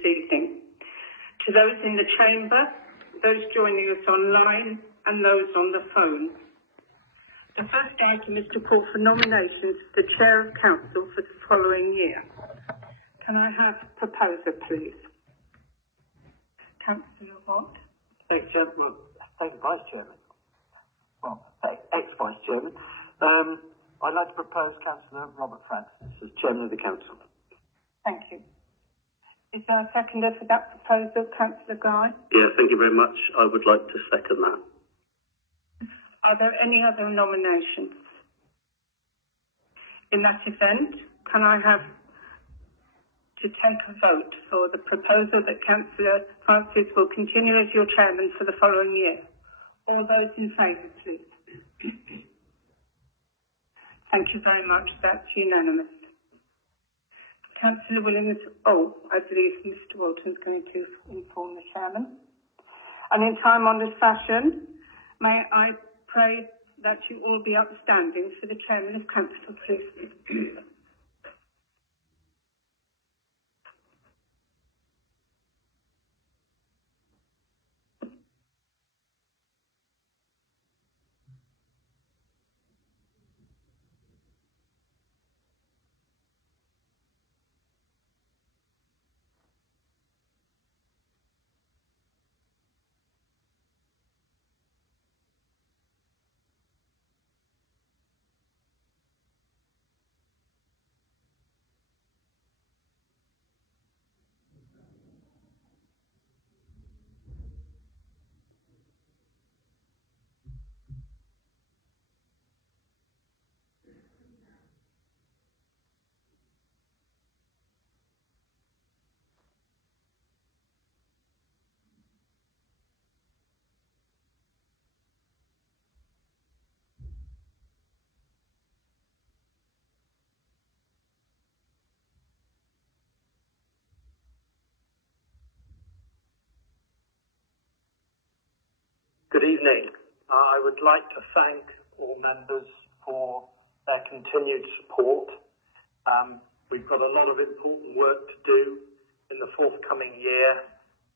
this evening. To those in the chamber, those joining us online and those on the phone. The first item is to call for nominations for the Chair of Council for the following year. Can I have a proposer, please? Councillor Watt. Thank you, Vice Chairman. Well, ex-Vice Chairman. I'd like to propose Councillor Robert Francis as Chairman of the Council. Thank you. Is there a seconder for that proposal, Councillor Guy? Yeah, thank you very much. I would like to second that. Are there any other nominations? In that event, can I have to take a vote for the proposal that Councillor Francis will continue as your chairman for the following year? All those in favour, please. Thank you very much. That's unanimous. Councillor Williams, I believe Mr Walton's going to inform the chairman. And in time on this fashion, may I pray that you all be upstanding for the chairman of council, please. Good evening. I would like to thank all members for their continued support. We've got a lot of important work to do in the forthcoming year,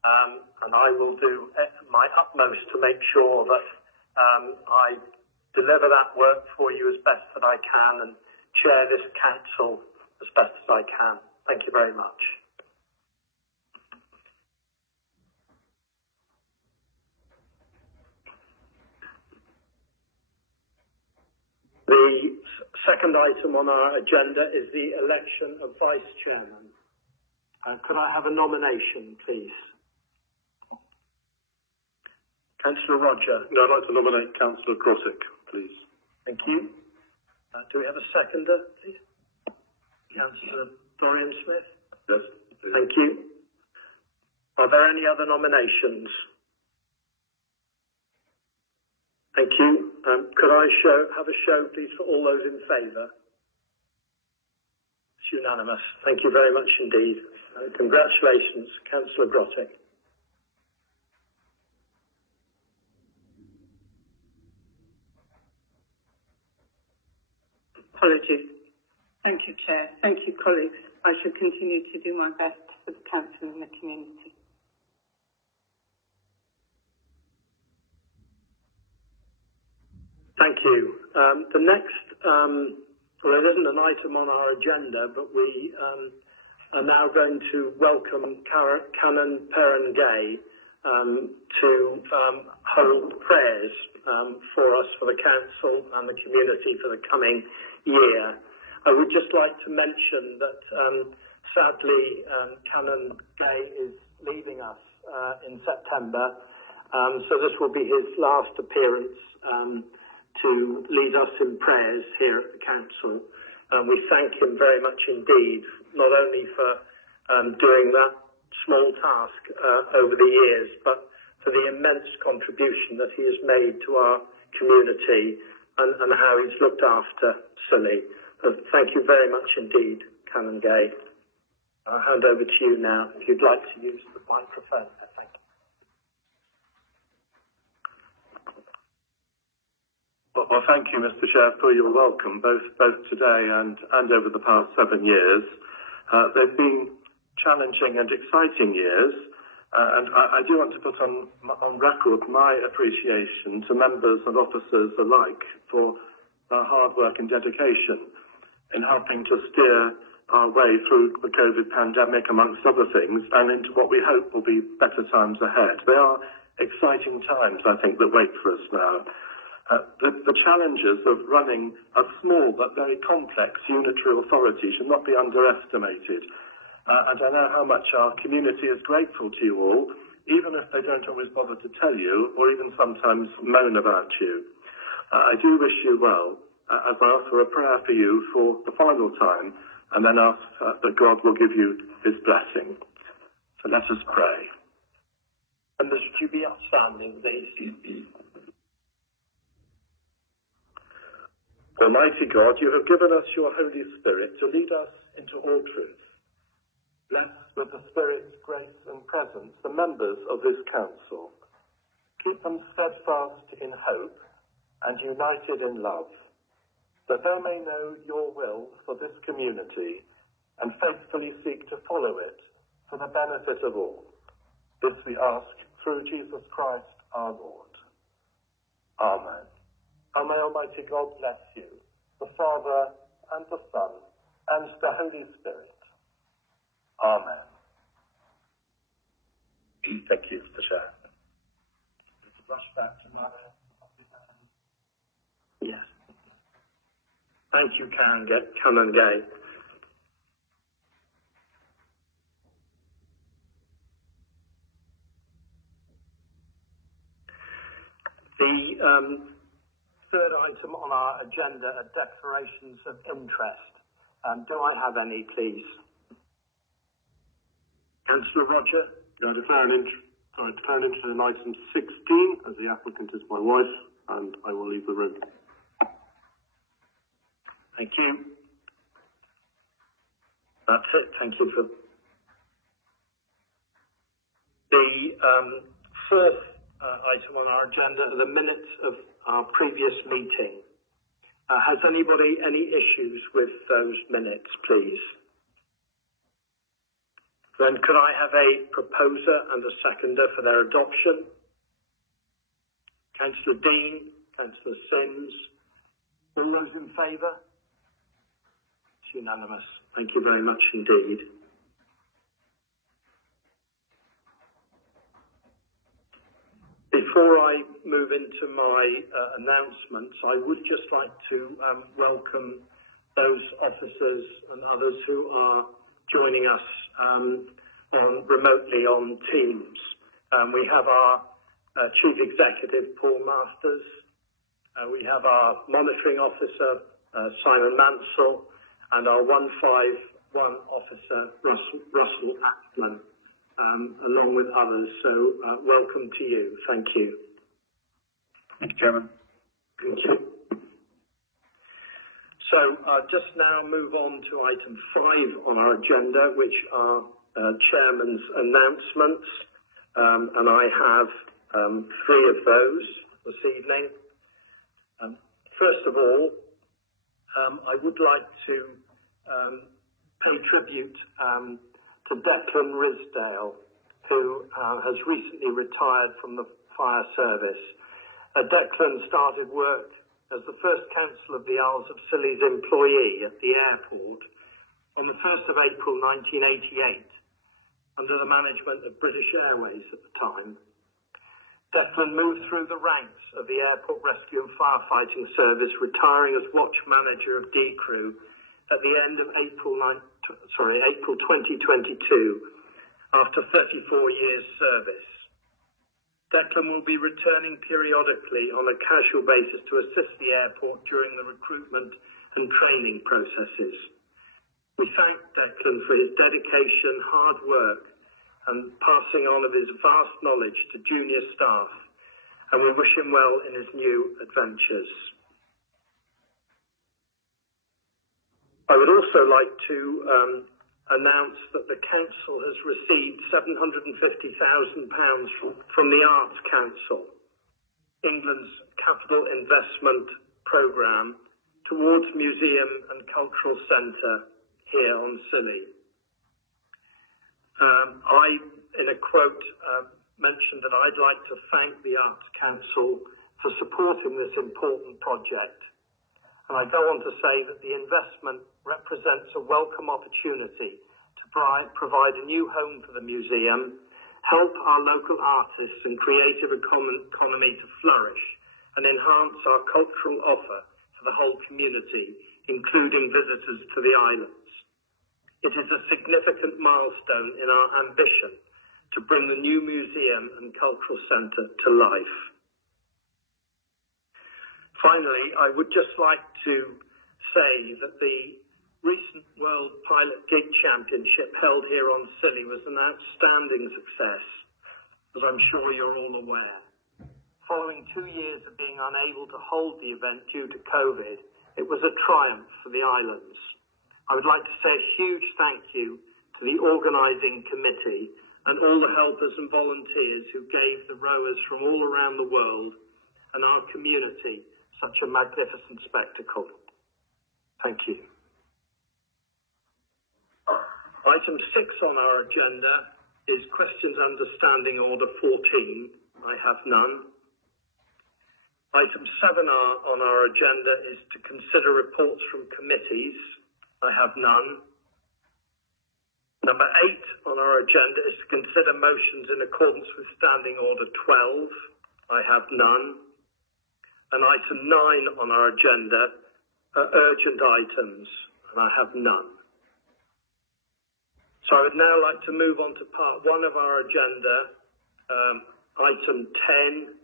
and I will do my utmost to make sure that I deliver that work for you as best that I can and chair this council as best as I can. Thank you very much. The second item on our agenda is the election of Vice Chairman. Could I have a nomination, please? Councillor Roger. I'd like to nominate Councillor Grosick, please. Thank you. Do we have a seconder, please? Councillor Dorian Smith. Yes. Please. Thank you. Are there any other nominations? Thank you. Could I have a show, please, for all those in favour? It's unanimous. Thank you very much indeed. Congratulations, Councillor Grosick. Apologies. Thank you, Chair. Thank you, colleagues. I shall continue to do my best for the council and the community. Thank you. The next, well, it isn't an item on our agenda, but we are now going to welcome Canon Perrin Gay to hold prayers for us, for the council and the community for the coming year. I would just like to mention that sadly Canon Gay is leaving us in September, so this will be his last appearance to lead us in prayers here at the council. We thank him very much indeed, not only for doing that small task over the years, but for the immense contribution that he has made to our community and how he's looked after Sunny. Thank you very much indeed, Canon Gay. I'll hand over to you now, if you'd like to use the microphone. Thank you. Well, thank you, Mr. Chair, for your welcome, both today and over the past 7 years. They've been challenging and exciting years, and I do want to put on record my appreciation to members and officers alike for their hard work and dedication in helping to steer our way through the COVID pandemic, amongst other things, and into what we hope will be better times ahead. They are exciting times, I think, that wait for us now. The challenges of running a small but very complex unitary authority should not be underestimated. And I know how much our community is grateful to you all, even if they don't always bother to tell you, or even sometimes moan about you. I do wish you well, as I offer a prayer for you for the final time, and then ask that God will give you his blessing. So let us pray. And should you be outstanding, please? Almighty God, you have given us your Holy Spirit to lead us into all truth. Bless with the Spirit's grace and presence the members of this council. Keep them steadfast in hope and united in love, that they may know your will for this community and faithfully seek to follow it for the benefit of all. This we ask through Jesus Christ our Lord. Amen. And may Almighty God bless you, the Father and the Son and the Holy Spirit. Amen. Thank you, Mr. Chair. Rush back to Mother. Yes. Thank you, Canon Gay. The third item on our agenda are declarations of interest. Do I have any, please? Councillor Roger. I declare an interest in item 16, as the applicant is my wife, and I will leave the room. Thank you. That's it. Thank you for the fourth item on our agenda are the minutes of our previous meeting. Has anybody any issues with those minutes, please? Then could I have a proposer and a seconder for their adoption? Councillor Dean, Councillor Sims. All those in favour? It's unanimous. Thank you very much indeed. Before I move into my announcements, I would just like to welcome those officers and others who are joining us remotely on Teams. We have our Chief Executive, Paul Masters. We have our Monitoring Officer, Simon Mansell, and our 151 Officer, Russell Atman, along with others. So welcome to you. Thank you. Thank you, Chairman. Thank you. So just now move on to item 5 on our agenda, which are Chairman's announcements. And I have 3 of those this evening. First of all, I would like to pay tribute to Declan Risdale, who has recently retired from the fire service. Declan started work as the first Council of the Isles of Scilly's employee at the airport on the 1st of April 1988, under the management of British Airways at the time. Declan moved through the ranks of the Airport Rescue and Firefighting Service, retiring as watch manager of D Crew at the end of April 2022, after 34 years service. Declan will be returning periodically on a casual basis to assist the airport during the recruitment and training processes. We thank Declan for his dedication, hard work, and passing on of his vast knowledge to junior staff, and we wish him well in his new adventures. I would also like to announce that the Council has received £750,000 from the Arts Council, England's capital investment programme, towards Museum and Cultural Centre here on Scilly. I, in a quote, mentioned that I'd like to thank the Arts Council for supporting this important project. And I go on to say that the investment represents a welcome opportunity to provide a new home for the museum, help our local artists and creative economy to flourish, and enhance our cultural offer for the whole community, including visitors to the islands. It is a significant milestone in our ambition to bring the new museum and cultural centre to life. Finally, I would just like to say that the recent World Pilot Gig Championship held here on Scilly was an outstanding success, as I'm sure you're all aware. Following 2 years of being unable to hold the event due to COVID, it was a triumph for the islands. I would like to say a huge thank you to the organising committee and all the helpers and volunteers who gave the rowers from all around the world and our community such a magnificent spectacle. Thank you. Item 6 on our agenda is questions under Standing Order 14. I have none. Item 7R on our agenda is to consider reports from committees. I have none. Number 8 on our agenda is to consider motions in accordance with Standing Order 12. I have none. And item 9 on our agenda are urgent items, and I have none. So I would now like to move on to part 1 of our agenda, item 10,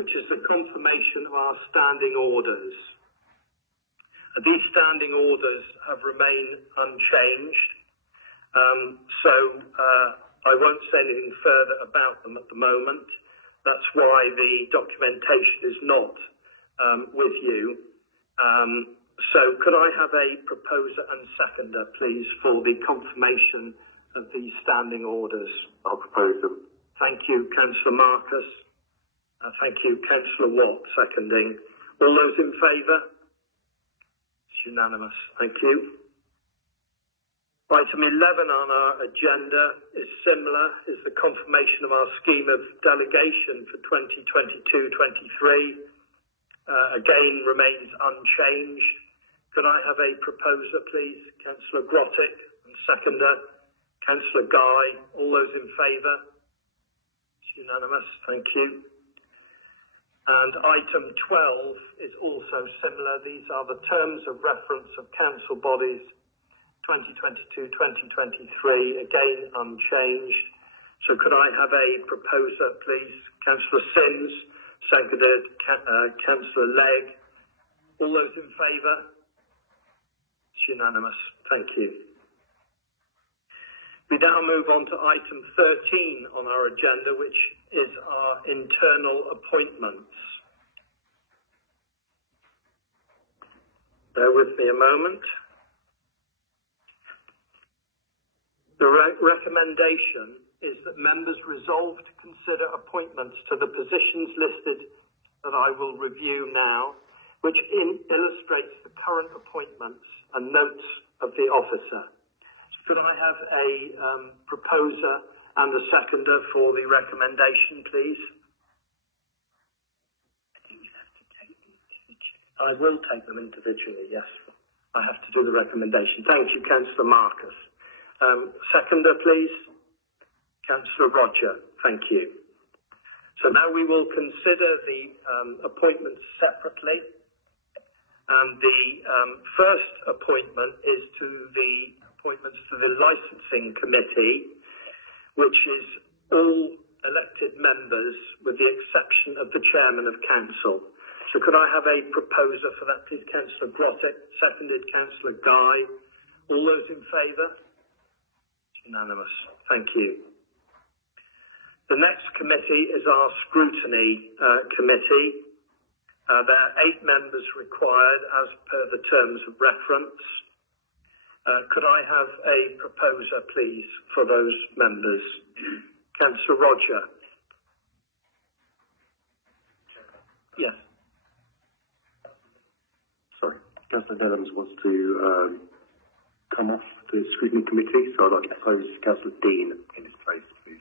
which is the confirmation of our standing orders. These standing orders have remained unchanged, so I won't say anything further about them at the moment. That's why the documentation is not with you. So could I have a proposer and seconder, please, for the confirmation of these standing orders? I'll propose them. Thank you, Councillor Marcus. Thank you, Councillor Watt, seconding. All those in favour? It's unanimous. Thank you. Item 11 on our agenda is similar, is the confirmation of our scheme of delegation for 2022-23. Again, remains unchanged. Could I have a proposer, please? Councillor Grottick, and seconder, Councillor Guy. All those in favour? It's unanimous. Thank you. And item 12 is also similar. These are the terms of reference of council bodies 2022-2023, again unchanged. So could I have a proposer, please? Councillor Sims, seconded Councillor Legg. All those in favour? It's unanimous. Thank you. We now move on to item 13 on our agenda, which is our internal appointments. Bear with me a moment. The recommendation is that members resolve to consider appointments to the positions listed that I will review now, which illustrates the current appointments and notes of the officer. Could I have a proposer and a seconder for the recommendation, please? I will take them individually, yes. I have to do the recommendation. Thank you, Councillor Marcus. Seconder, please. Councillor Roger, thank you. So now we will consider the appointments separately. And the first appointment is to the appointments to the Licensing Committee, which is all elected members with the exception of the Chairman of Council. So could I have a proposer for that, please? Councillor Grottick, seconded Councillor Guy. All those in favour? Unanimous. Thank you. The next committee is our Scrutiny Committee. There are 8 members required as per the terms of reference. Could I have a proposer, please, for those members? Councillor Roger. Yes. Sorry, Councillor Dellums wants to come off to the Scrutiny Committee, so I'd like to propose Councillor Dean in its place, please.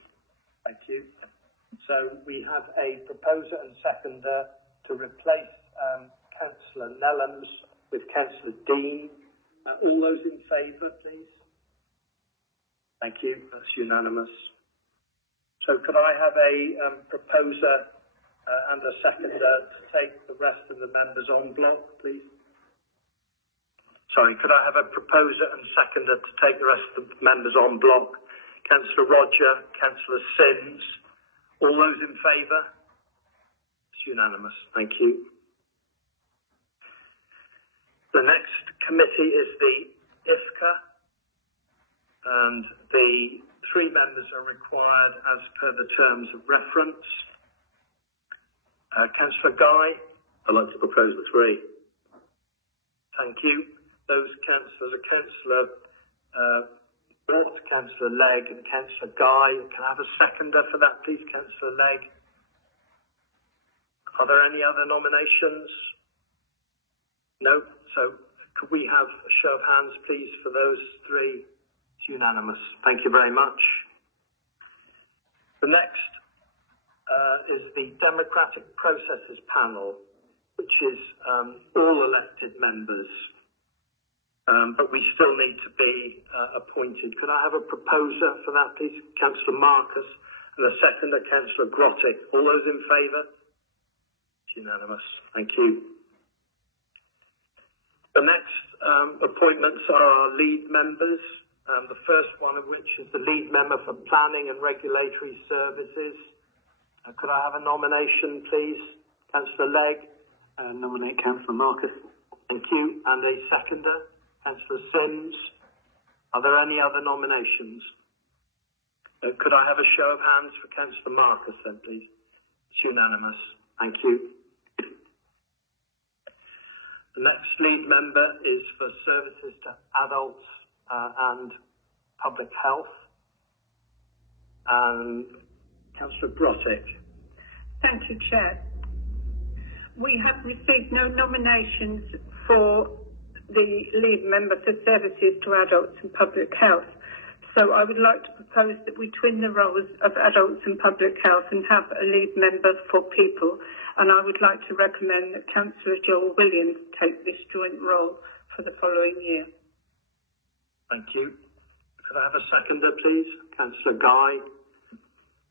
Thank you. So we have a proposer and seconder to replace Councillor Nellams with Councillor Dean. All those in favour, please? Thank you. That's unanimous. So could I have a proposer and a seconder to take the rest of the members en bloc, please? Sorry, could I have a proposer and seconder to take the rest of the members en bloc? Councillor Roger, Councillor Sims. All those in favour? It's unanimous. Thank you. The next committee is the IFCA, and the 3 members are required as per the terms of reference. Councillor Guy? I'd like to propose the 3. Thank you. Those councillors are Councillor Watt, Councillor Legg and Councillor Guy. Can I have a seconder for that, please, Councillor Legg? Are there any other nominations? No? So could we have a show of hands, please, for those 3? It's unanimous. Thank you very much. The next is the Democratic Processes Panel, which is all elected members, but we still need to be appointed. Could I have a proposer for that, please? Councillor Marcus, and a seconder, Councillor Grottig. All those in favour? It's unanimous. Thank you. The next appointments are our lead members, the first one of which is the lead member for Planning and Regulatory Services. Could I have a nomination, please? Councillor Legg. Nominate Councillor Marcus. Thank you. And a seconder, Councillor Sims. Are there any other nominations? Could I have a show of hands for Councillor Marcus then, please? It's unanimous. Thank you. The next lead member is for services to adults and public health. And Councillor Grottig. Thank you, Chair. We have received no nominations for the lead member for services to adults and public health. So I would like to propose that we twin the roles of adults and public health and have a lead member for people. And I would like to recommend that Councillor Joel Williams take this joint role for the following year. Thank you. Could I have a seconder, please? Councillor Guy.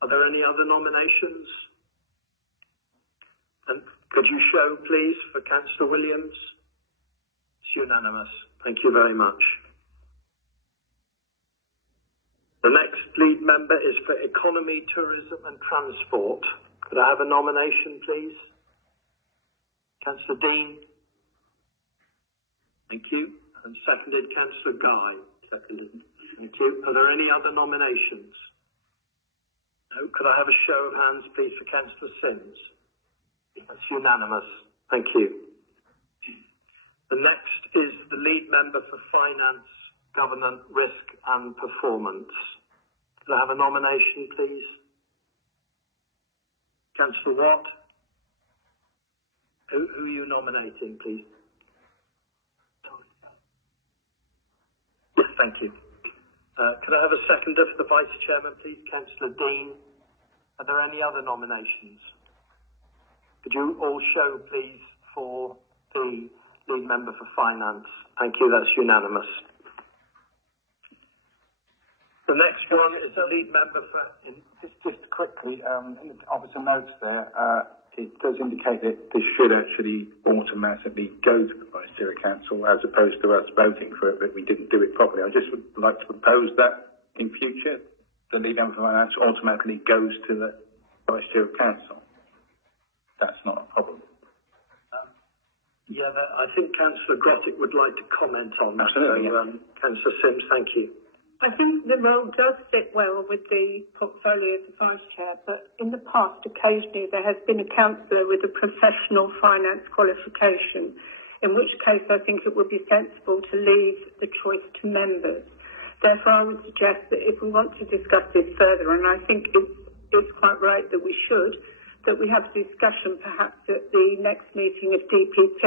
Are there any other nominations? And could you show, please, for Councillor Williams? It's unanimous. Thank you very much. The next lead member is for Economy, Tourism and Transport. Could I have a nomination, please? Councillor Dean. Thank you. And seconded, Councillor Guy. Seconded. Thank you. Are there any other nominations? No. Could I have a show of hands, please, for Councillor Sims? That's unanimous. Thank you. The next is the lead member for Finance, Governance, Risk and Performance. Could I have a nomination, please? Councillor Watt? Who are you nominating, please? Yes, thank you. Could I have a seconder for the Vice Chairman, please? Councillor Dean. Are there any other nominations? Could you all show, please, for the lead member for Finance? Thank you, that's unanimous. The next one is the lead member for... Just quickly, in the officer notes there, it does indicate that this should actually automatically go to the Vice Chair Council as opposed to us voting for it, but we didn't do it properly. I just would like to propose that in future, the lead member for Finance automatically goes to the Vice Chair Council. That's not a problem. I think Councillor Grottig would like to comment on that. Absolutely. So, Councillor Sims, thank you. I think the role does fit well with the portfolio of the Vice Chair, but in the past, occasionally, there has been a councillor with a professional finance qualification, in which case I think it would be sensible to leave the choice to members. Therefore, I would suggest that if we want to discuss this further, and I think it's quite right that we should, that we have a discussion perhaps at the next meeting of DPP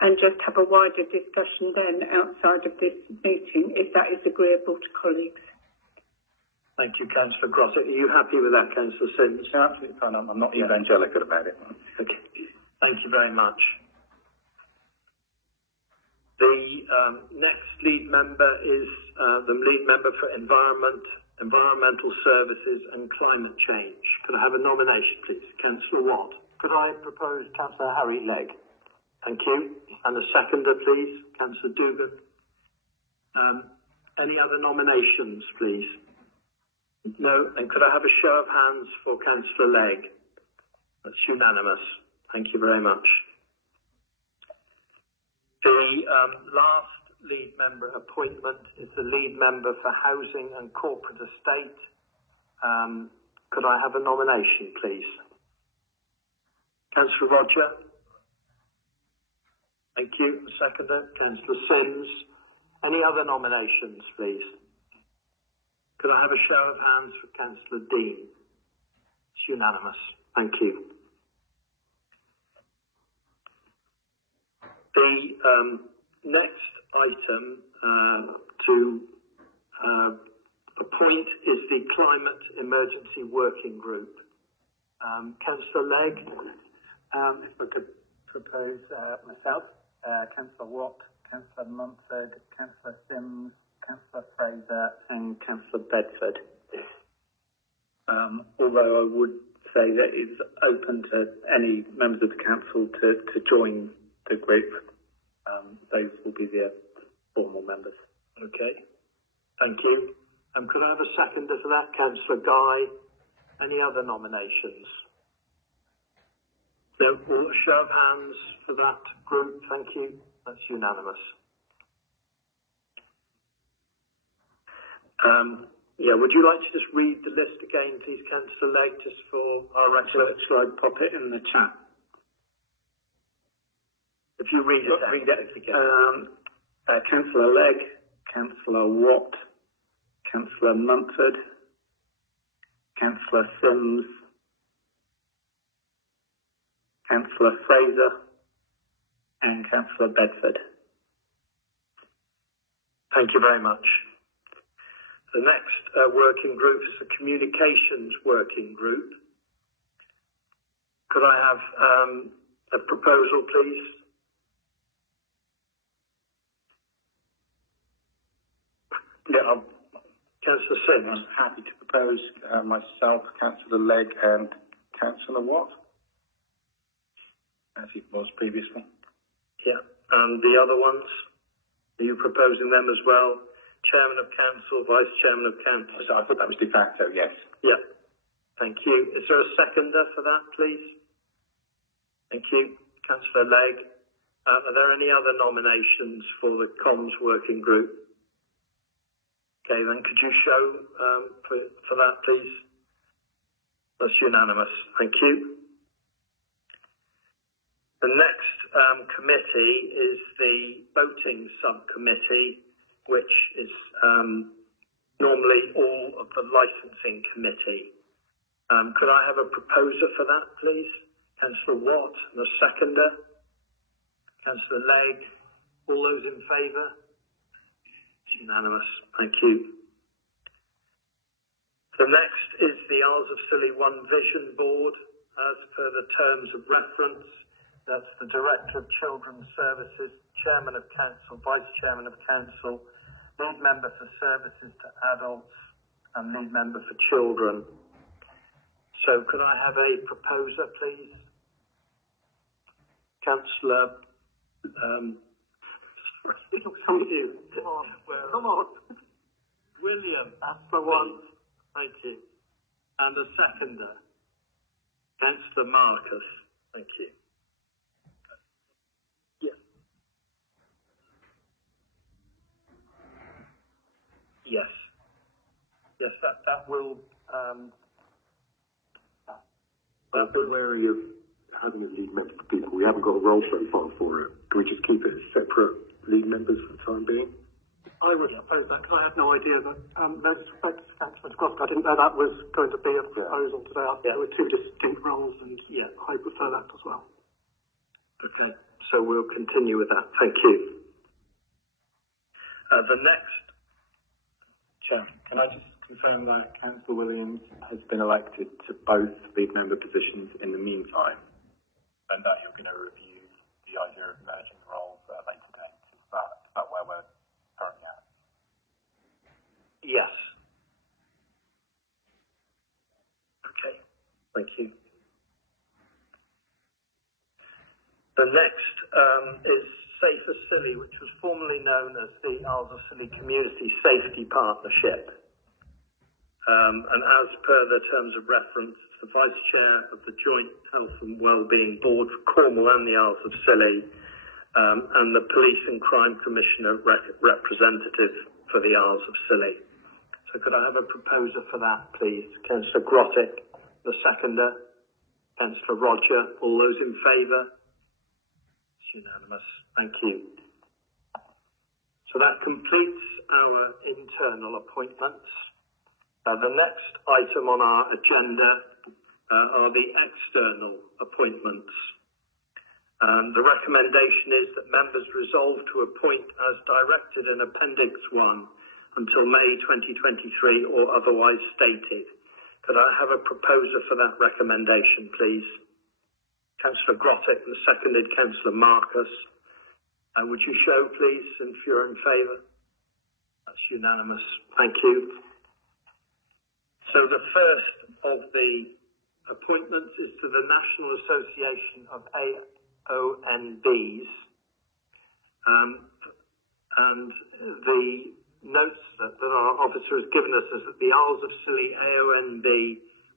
and just have a wider discussion then outside of this meeting, if that is agreeable to colleagues. Thank you, Councillor Grosset. Are you happy with that, Councillor Sims? Yeah, absolutely fine. I'm not evangelical about it. Okay. Thank you very much. The next lead member is the lead member for Environmental Services and Climate Change. Could I have a nomination, please? Councillor Watt. Could I propose Councillor Harry Legg? Thank you. And a seconder, please. Councillor Dugan. Any other nominations, please? No. And could I have a show of hands for Councillor Legg? That's unanimous. Thank you very much. The last lead member appointment is the lead member for Housing and Corporate Estate. Could I have a nomination, please? Councillor Roger. Thank you. Seconder, Councillor Sims. Any other nominations, please? Could I have a show of hands for Councillor Dean? It's unanimous. Thank you. The next item to appoint is the Climate Emergency Working Group. Councillor Legg. If I could propose myself, Councillor Watt, Councillor Mumford, Councillor Sims, Councillor Fraser and Councillor Bedford. Although I would say that it's open to any members of the council to join the group. Those will be the formal members. Okay. Thank you. Could I have a seconder for that? Councillor Guy. Any other nominations? No. Show of hands for that group. Thank you. That's unanimous. Would you like to just read the list again, please, Councillor Legg, just for our record? Shall I pop it in the chat? If you read it again. Councillor Legg, Councillor Watt, Councillor Mumford, Councillor Sims, Councillor Fraser and Councillor Bedford. Thank you very much. The next working group is the Communications Working Group. Could I have a proposal, please? Yeah, Councillor Sims. I'm happy to propose myself, Councillor Legg and Councillor Watt, as it was previously. Yeah, and the other ones? Are you proposing them as well? Chairman of Council, Vice Chairman of Council. So I thought that was de facto, yes. Yeah. Thank you. Is there a seconder for that, please? Thank you. Councillor Legg. Are there any other nominations for the Comms Working Group? Okay, then could you show for that, please? That's unanimous. Thank you. The next committee is the Voting Subcommittee, which is normally all of the Licensing Committee. Could I have a proposer for that, please? Councillor Watt, and a seconder. Councillor Legg. All those in favour? It's unanimous. Thank you. The next is the Isles of Scilly One Vision Board, as per the terms of reference. That's the Director of Children's Services, Chairman of Council, Vice Chairman of Council, Lead Member for Services to Adults, and Lead Member for Children. So could I have a proposer, please? Councillor, come you. Come on. William, that's the one. Thank you. And a seconder. Councillor Marcus. Thank you. Yes. Yes, that will. Where are you having a lead member for people? We haven't got a role so far for it. Can we just keep it as separate lead members for the time being? I would oppose that because I had no idea that, no respect to Councillor Scott, I didn't know that was going to be a proposal today. I thought there were two distinct roles and I prefer that as well. Okay, So we'll continue with that. Thank you. The next. Chair, can I just confirm that Councillor Williams has been elected to both lead member positions in the meantime, and that you're going to review the idea of merging the roles at a later date? Is that where we're currently at? Yes. Okay. Thank you. The next is Safer Scilly, which was formerly known as the Isles of Scilly Community Safety Partnership. And as per the terms of reference, the Vice Chair of the Joint Health and Wellbeing Board for Cornwall and the Isles of Scilly, and the Police and Crime Commissioner representative for the Isles of Scilly. So could I have a proposer for that, please? Councillor Grottick, the seconder. Councillor Roger, all those in favour? It's unanimous. Thank you. So that completes our internal appointments. The next item on our agenda are the external appointments. The recommendation is that members resolve to appoint as directed in Appendix 1 until May 2023 or otherwise stated. Could I have a proposer for that recommendation, please? Councillor Grottick and seconded Councillor Marcus. Would you show, please, if you're in favour? That's unanimous. Thank you. So the first of the appointments is to the National Association of AONBs. And the notes that our officer has given us is that the Isles of Scilly AONB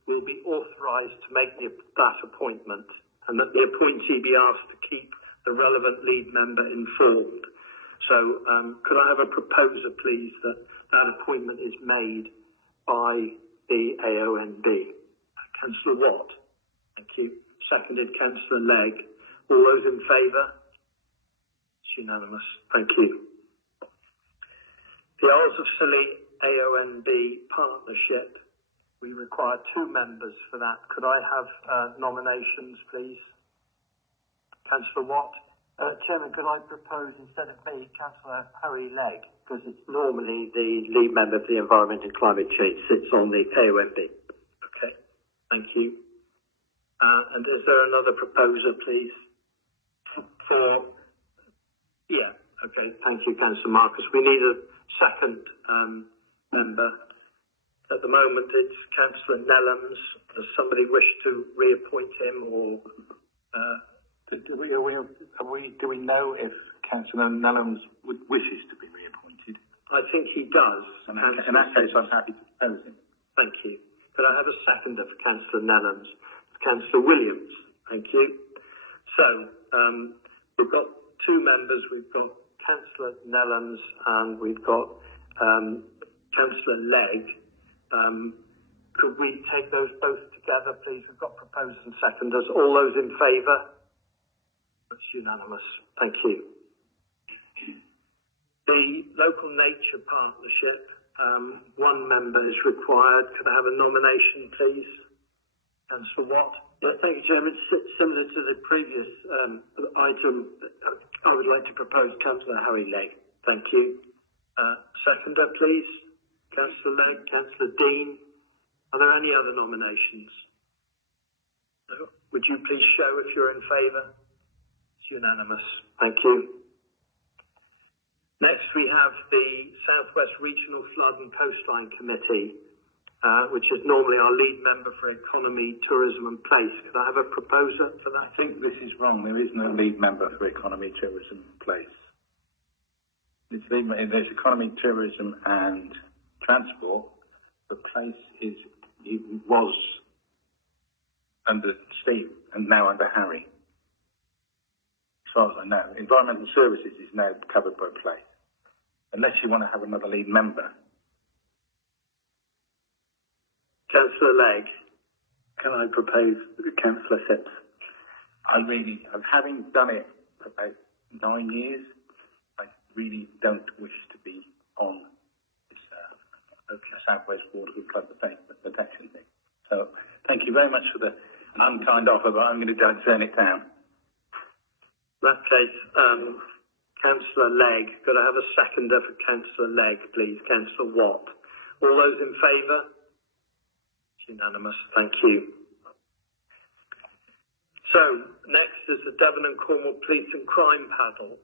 will be authorised to make that appointment, and that the appointee be asked to keep the relevant lead member informed. So could I have a proposer, please, that that appointment is made by the AONB? Councillor Watt. Thank you. Seconded Councillor Legg. All those in favour? It's unanimous. Thank you. The Isles of Scilly AONB partnership. We require 2 members for that. Could I have nominations, please? Councillor Watt? Chairman, could I propose instead of me, Councillor Harry Legg? Because it's normally the lead member of the Environment and Climate Change sits on the AONB. Okay, thank you. And is there another proposer, please? Okay, thank you, Councillor Marcus. We need a second member. At the moment, it's Councillor Nellams. Does somebody wish to reappoint him, or do we know if Councillor Nellams wishes to be reappointed? I think he does. In that case, I'm happy to propose him. Thank you. Could I have a seconder for Councillor Nellams? Councillor Williams. Thank you. So we've got 2 members. We've got Councillor Nellams and we've got Councillor Legg. Could we take those both together, please? We've got proposers and seconders. All those in favour? That's unanimous. Thank you. The Local Nature Partnership, 1 member is required. Could I have a nomination, please? Councillor Watt? Yeah, thank you, Chairman. Similar to the previous item, I would like to propose Councillor Harry Legg. Thank you. Seconder, please. Councillor Legg, Councillor Dean. Are there any other nominations? No? Would you please show if you're in favour? It's unanimous. Thank you. Next, we have the South West Regional Flood and Coastline Committee, which is normally our lead member for Economy, Tourism and Place. Could I have a proposer for that? I think this is wrong. There is no lead member for Economy, Tourism and Place. There's Economy, Tourism and Transport. The Place was under Steve and now under Harry. As far as I know, Environmental Services is now covered by Place. Unless you want to have another lead member. Councillor Legg. Can I propose Councillor Phipps? Having done it for about 9 years, I really don't wish to be on this South West Waterford Flood Protection thing. So thank you very much for the unkind offer, but I'm going to turn it down. In that case, Councillor Legg. Could I have a seconder for Councillor Legg, please? Councillor Watt. All those in favour? It's unanimous. Thank you. So, next is the Devon and Cornwall Police and Crime panel.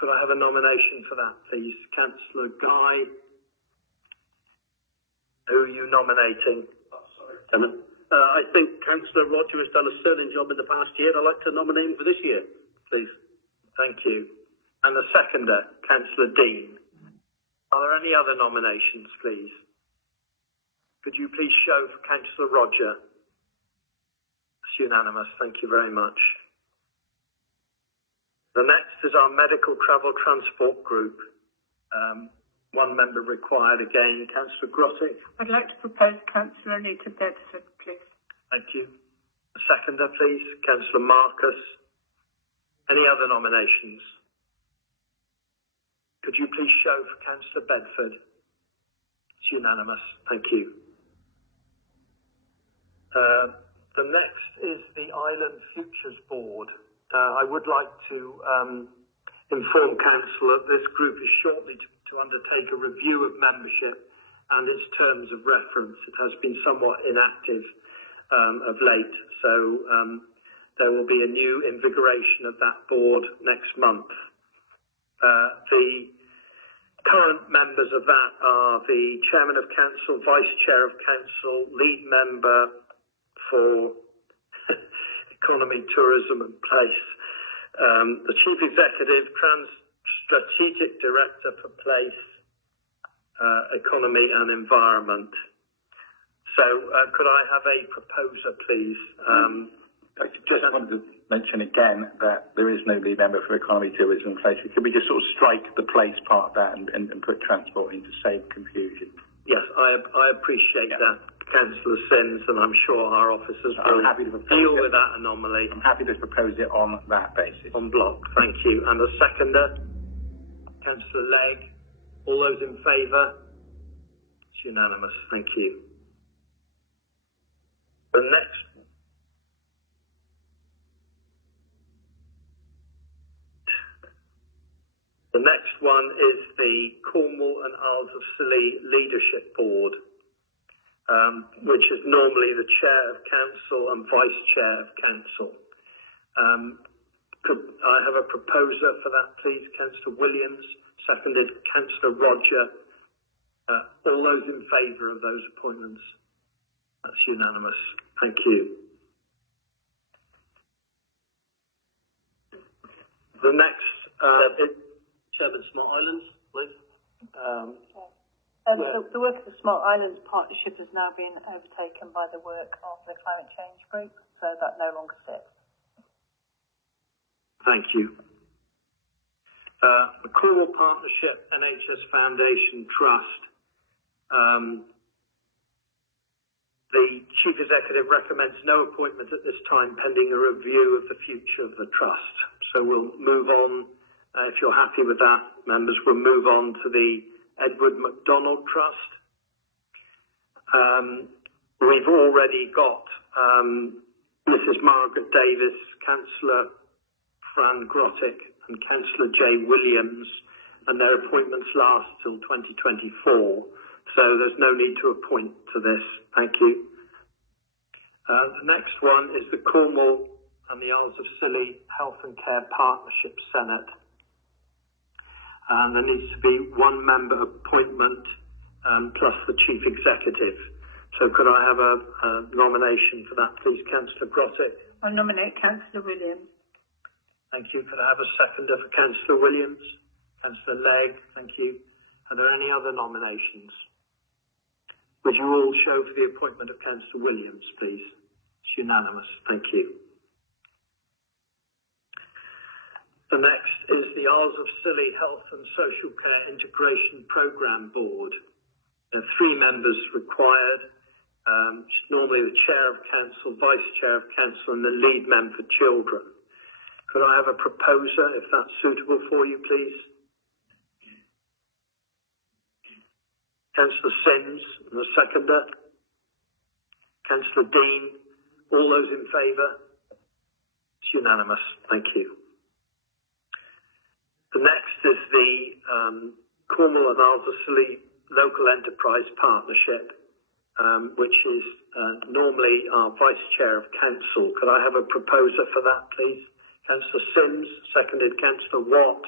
Could I have a nomination for that, please? Councillor Guy. Who are you nominating? Chairman. I think Councillor Roger has done a sterling job in the past year. I'd like to nominate him for this year, please. Thank you. And the seconder, Councillor Dean. Are there any other nominations, please? Could you please show for Councillor Roger? It's unanimous. Thank you very much. The next is our Medical Travel Transport Group. One member required again. Councillor Grottick. I'd like to propose Councillor Anita Bedford, please. Thank you. A seconder, please. Councillor Marcus. Any other nominations? Could you please show for Councillor Bedford? It's unanimous. Thank you. The next is the Island Futures Board. I would like to inform Council that this group is shortly to undertake a review of membership and its terms of reference. It has been somewhat inactive of late, so there will be a new invigoration of that board next month. The current members of that are the Chairman of Council, Vice Chair of Council, Lead Member for Economy, Tourism and Place, the Chief Executive, Strategic Director for Place, Economy and Environment. So could I have a proposer, please? I just wanted to mention again that there is no lead member for Economy, Tourism and Place. Could we just sort of strike the place part of that and put transport in to save confusion? Yes, I appreciate that, Councillor Sims, and I'm sure our officers will deal with that anomaly. I'm happy to propose it on that basis. On block, thank you. And a seconder, Councillor Legg. All those in favour? It's unanimous, thank you. The next one is the Cornwall and Isles of Scilly Leadership Board, which is normally the Chair of Council and Vice Chair of Council. Could I have a proposer for that, please? Councillor Williams, seconded Councillor Roger. All those in favour of those appointments? That's unanimous. Thank you. The next Chairman, Smart Islands, please. The work of the Smart Islands Partnership has now been overtaken by the work of the Climate Change Group, so that no longer sits. Thank you. The Cornwall Partnership NHS Foundation Trust. The Chief Executive recommends no appointment at this time pending a review of the future of the Trust. So we'll move on. If you're happy with that, members, we'll move on to the Edward MacDonald Trust. We've already got Mrs. Margaret Davis, Councillor Fran Grottick and Councillor Jay Williams, and their appointments last till 2024. So there's no need to appoint to this. Thank you. The next one is the Cornwall and the Isles of Scilly Health and Care Partnership Senate. And there needs to be one member appointment plus the Chief Executive. So could I have a nomination for that, please, Councillor Grottick? I nominate Councillor Williams. Thank you. Could I have a seconder for Councillor Williams? Councillor Legg, thank you. Are there any other nominations? Would you all show for the appointment of Councillor Williams, please? It's unanimous. Thank you. The next is the Isles of Scilly Health and Social Care Integration Programme Board. There are 3 members required. It's normally the Chair of Council, Vice Chair of Council and the lead member for children. Could I have a proposer, if that's suitable for you, please? Councillor Sims, and a seconder. Councillor Dean. All those in favour? It's It's unanimous. Thank you. The next is the Cornwall and Isles of Scilly Local Enterprise Partnership, which is normally our Vice Chair of Council. Could I have a proposer for that, please? Councillor Sims, seconded Councillor Watt.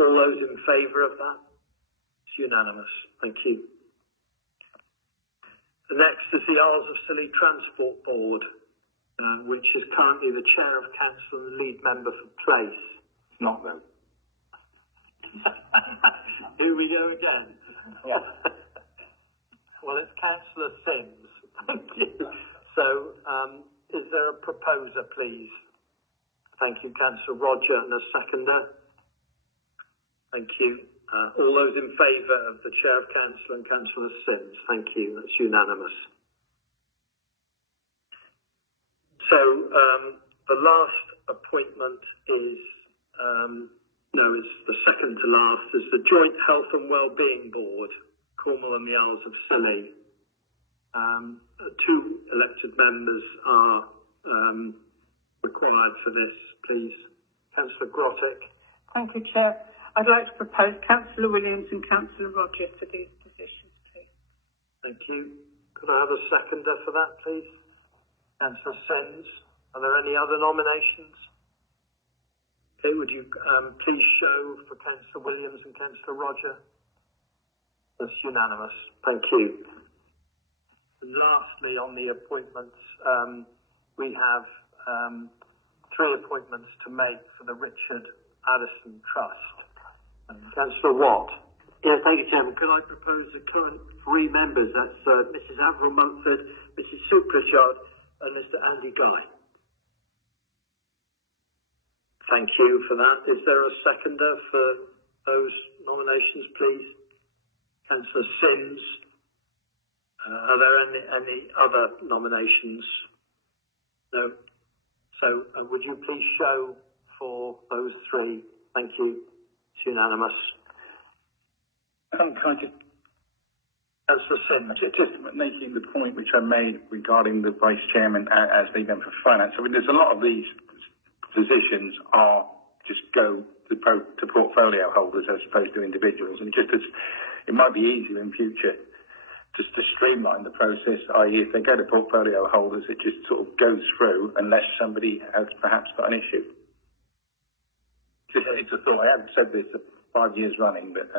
All those in favour of that? It's unanimous. Thank you. The next is the Isles of Scilly Transport Board, which is currently the Chair of Council and lead member for Place. It's not them. Here we go again. Yeah. Well, it's Councillor Sims. Thank you. So, is there a proposer, please? Thank you, Councillor Roger, and a seconder. Thank you. All those in favour of the Chair of Council and Councillor Sims? Thank you. That's unanimous. So, the last appointment is the second to last, is the Joint Health and Wellbeing Board, Cornwall and the Isles of Scilly. Two elected members are required for this, please. Councillor Grottick. Thank you, Chair. I'd like to propose Councillor Williams and Councillor Rogers for these positions, please. Thank you. Could I have a seconder for that, please? Councillor Sims. Are there any other nominations? Okay, would you please show for Councillor Williams and Councillor Roger? That's unanimous. Thank you. And lastly, on the appointments, we have 3 appointments to make for the Richard Addison Trust. Councillor Watt. Yeah, thank you, Chairman. Could I propose the current 3 members? That's Mrs. Avril Mumford, Mrs. Sue Pritchard, and Mr. Andy Guy. Thank you for that. Is there a seconder for those nominations, please? Councillor Sims. Are there any other nominations? No. So would you please show for those 3? Thank you. It's unanimous. Can I just, Councillor Sims. just making the point which I made regarding the Vice Chairman as lead member for Finance. I mean, there's a lot of these positions are just go to portfolio holders as opposed to individuals, and it might be easier in future just to streamline the process, i.e. if they go to portfolio holders, it just sort of goes through unless somebody has perhaps got an issue. It's a thought. I haven't said this for 5 years running, but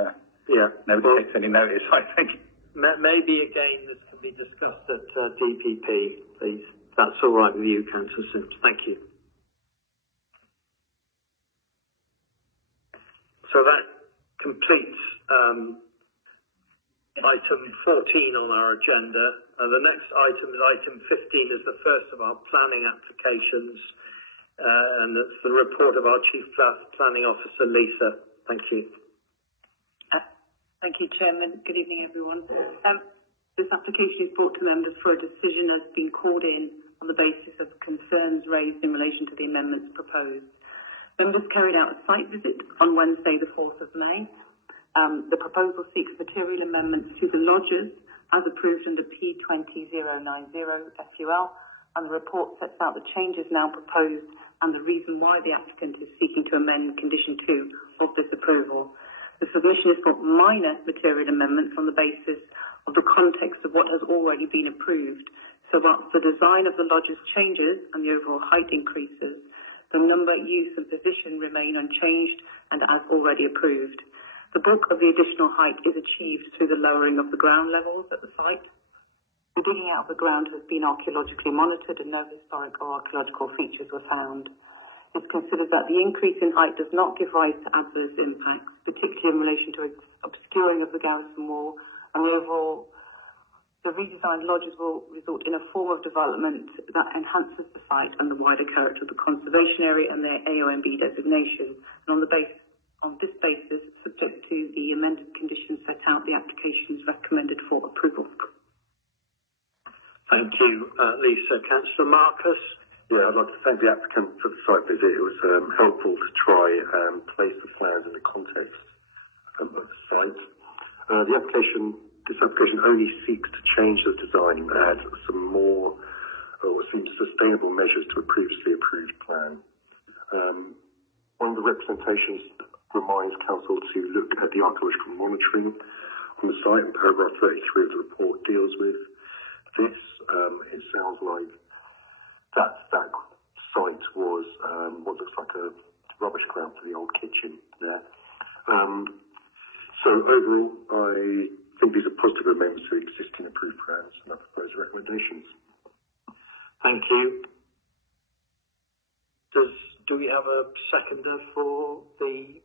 nobody takes any notice, I think. Maybe again this can be discussed at DPP, please. That's all right with you, Councillor Sims. Thank you. So that completes item 14 on our agenda. The next item is item 15, is the first of our planning applications, and it's the report of our Chief Planning Officer, Lisa. Thank you. Thank you, Chairman. Good evening, everyone. This application is brought to members for a decision has been called in on the basis of concerns raised in relation to the amendments proposed. Members carried out a site visit on Wednesday, the 4th of May. The proposal seeks material amendments to the lodges as approved under P20090 FUL, and the report sets out the changes now proposed and the reason why the applicant is seeking to amend condition 2 of this approval. The submission is for minor material amendments on the basis of the context of what has already been approved. So whilst the design of the lodges changes and the overall height increases, the number, use and position remain unchanged and as already approved. The bulk of the additional height is achieved through the lowering of the ground levels at the site. The digging out of the ground has been archaeologically monitored and no historic or archaeological features were found. It's considered that the increase in height does not give rise to adverse impacts, particularly in relation to obscuring of the garrison wall, and overall the redesigned lodges will result in a form of development that enhances the site and the wider character of the conservation area and their AONB designation. And on this basis, subject to the amended conditions set out, the application is recommended for approval. Thank you, Lisa. Councillor Marcus. Yeah, I'd like to thank the applicant for the site visit. It was helpful to try and place the flowers in the context of the site. This application only seeks to change the design and add some sustainable measures to a previously approved plan. One of the representations reminds council to look at the archaeological monitoring on the site, and paragraph 33 of the report deals with this. It sounds like that site was what looks like a rubbish ground for the old kitchen there. So overall, I think these are positive amendments to existing approved plans, and I propose recommendations. Thank you. Do we have a seconder for the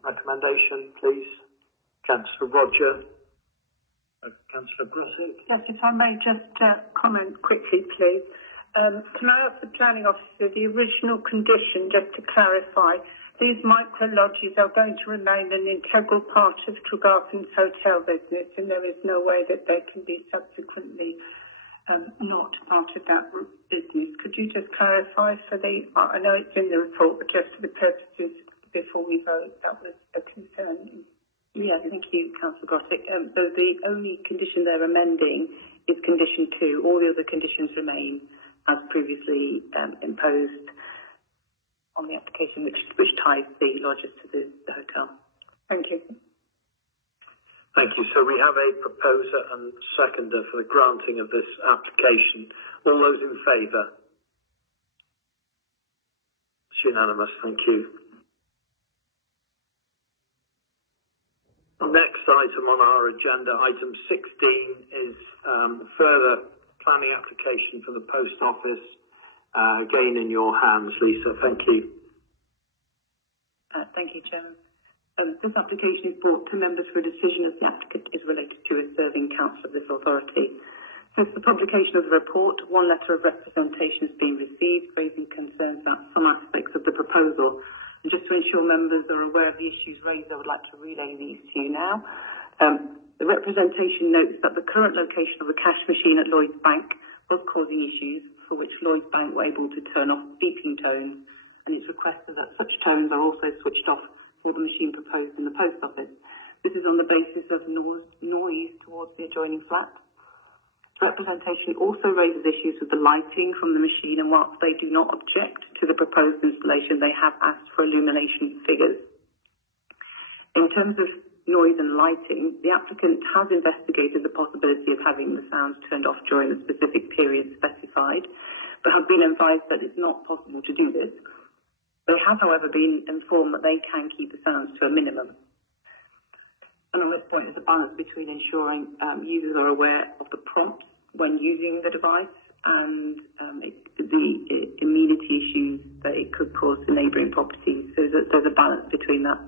recommendation, please? Councillor Roger. Councillor Grosset. Yes, if I may just comment quickly, please. Can I ask the planning officer the original condition, just to clarify, these micro lodges are going to remain an integral part of Tregarthen's hotel business, and there is no way that they can be subsequently not part of that business. Could you just clarify for the, I know it's in the report, but just for the purposes before we vote, that was a concern. Yeah, thank you, Councillor Grosset. So the only condition they're amending is condition 2. All the other conditions remain as previously imposed on the application, which ties the lodges to the hotel. Thank you. Thank you. So we have a proposer and seconder for the granting of this application. All those in favour? It's unanimous. Thank you. The next item on our agenda, item 16, is further planning application for the post office. Again, in your hands, Lisa. Thank you. Thank you, Chairman. This application is brought to members for a decision as the applicant is related to a serving council of this authority. Since the publication of the report, one letter of representation has been received raising concerns about some aspects of the proposal. And just to ensure members are aware of the issues raised, I would like to relay these to you now. The representation notes that the current location of the cash machine at Lloyds Bank was causing issues for which Lloyds Bank were able to turn off beeping tones, and it's requested that such tones are also switched off for the machine proposed in the post office. This is on the basis of noise towards the adjoining flat. The representation also raises issues with the lighting from the machine, and whilst they do not object to the proposed installation, they have asked for illumination figures. In terms of noise and lighting, the applicant has investigated the possibility of having the sounds turned off during the specific period specified, but have been advised that it's not possible to do this. They have, however, been informed that they can keep the sounds to a minimum. And on this point, there's a balance between ensuring users are aware of the prompts when using the device and the immunity issues that it could cause to neighbouring properties. So there's a balance between that.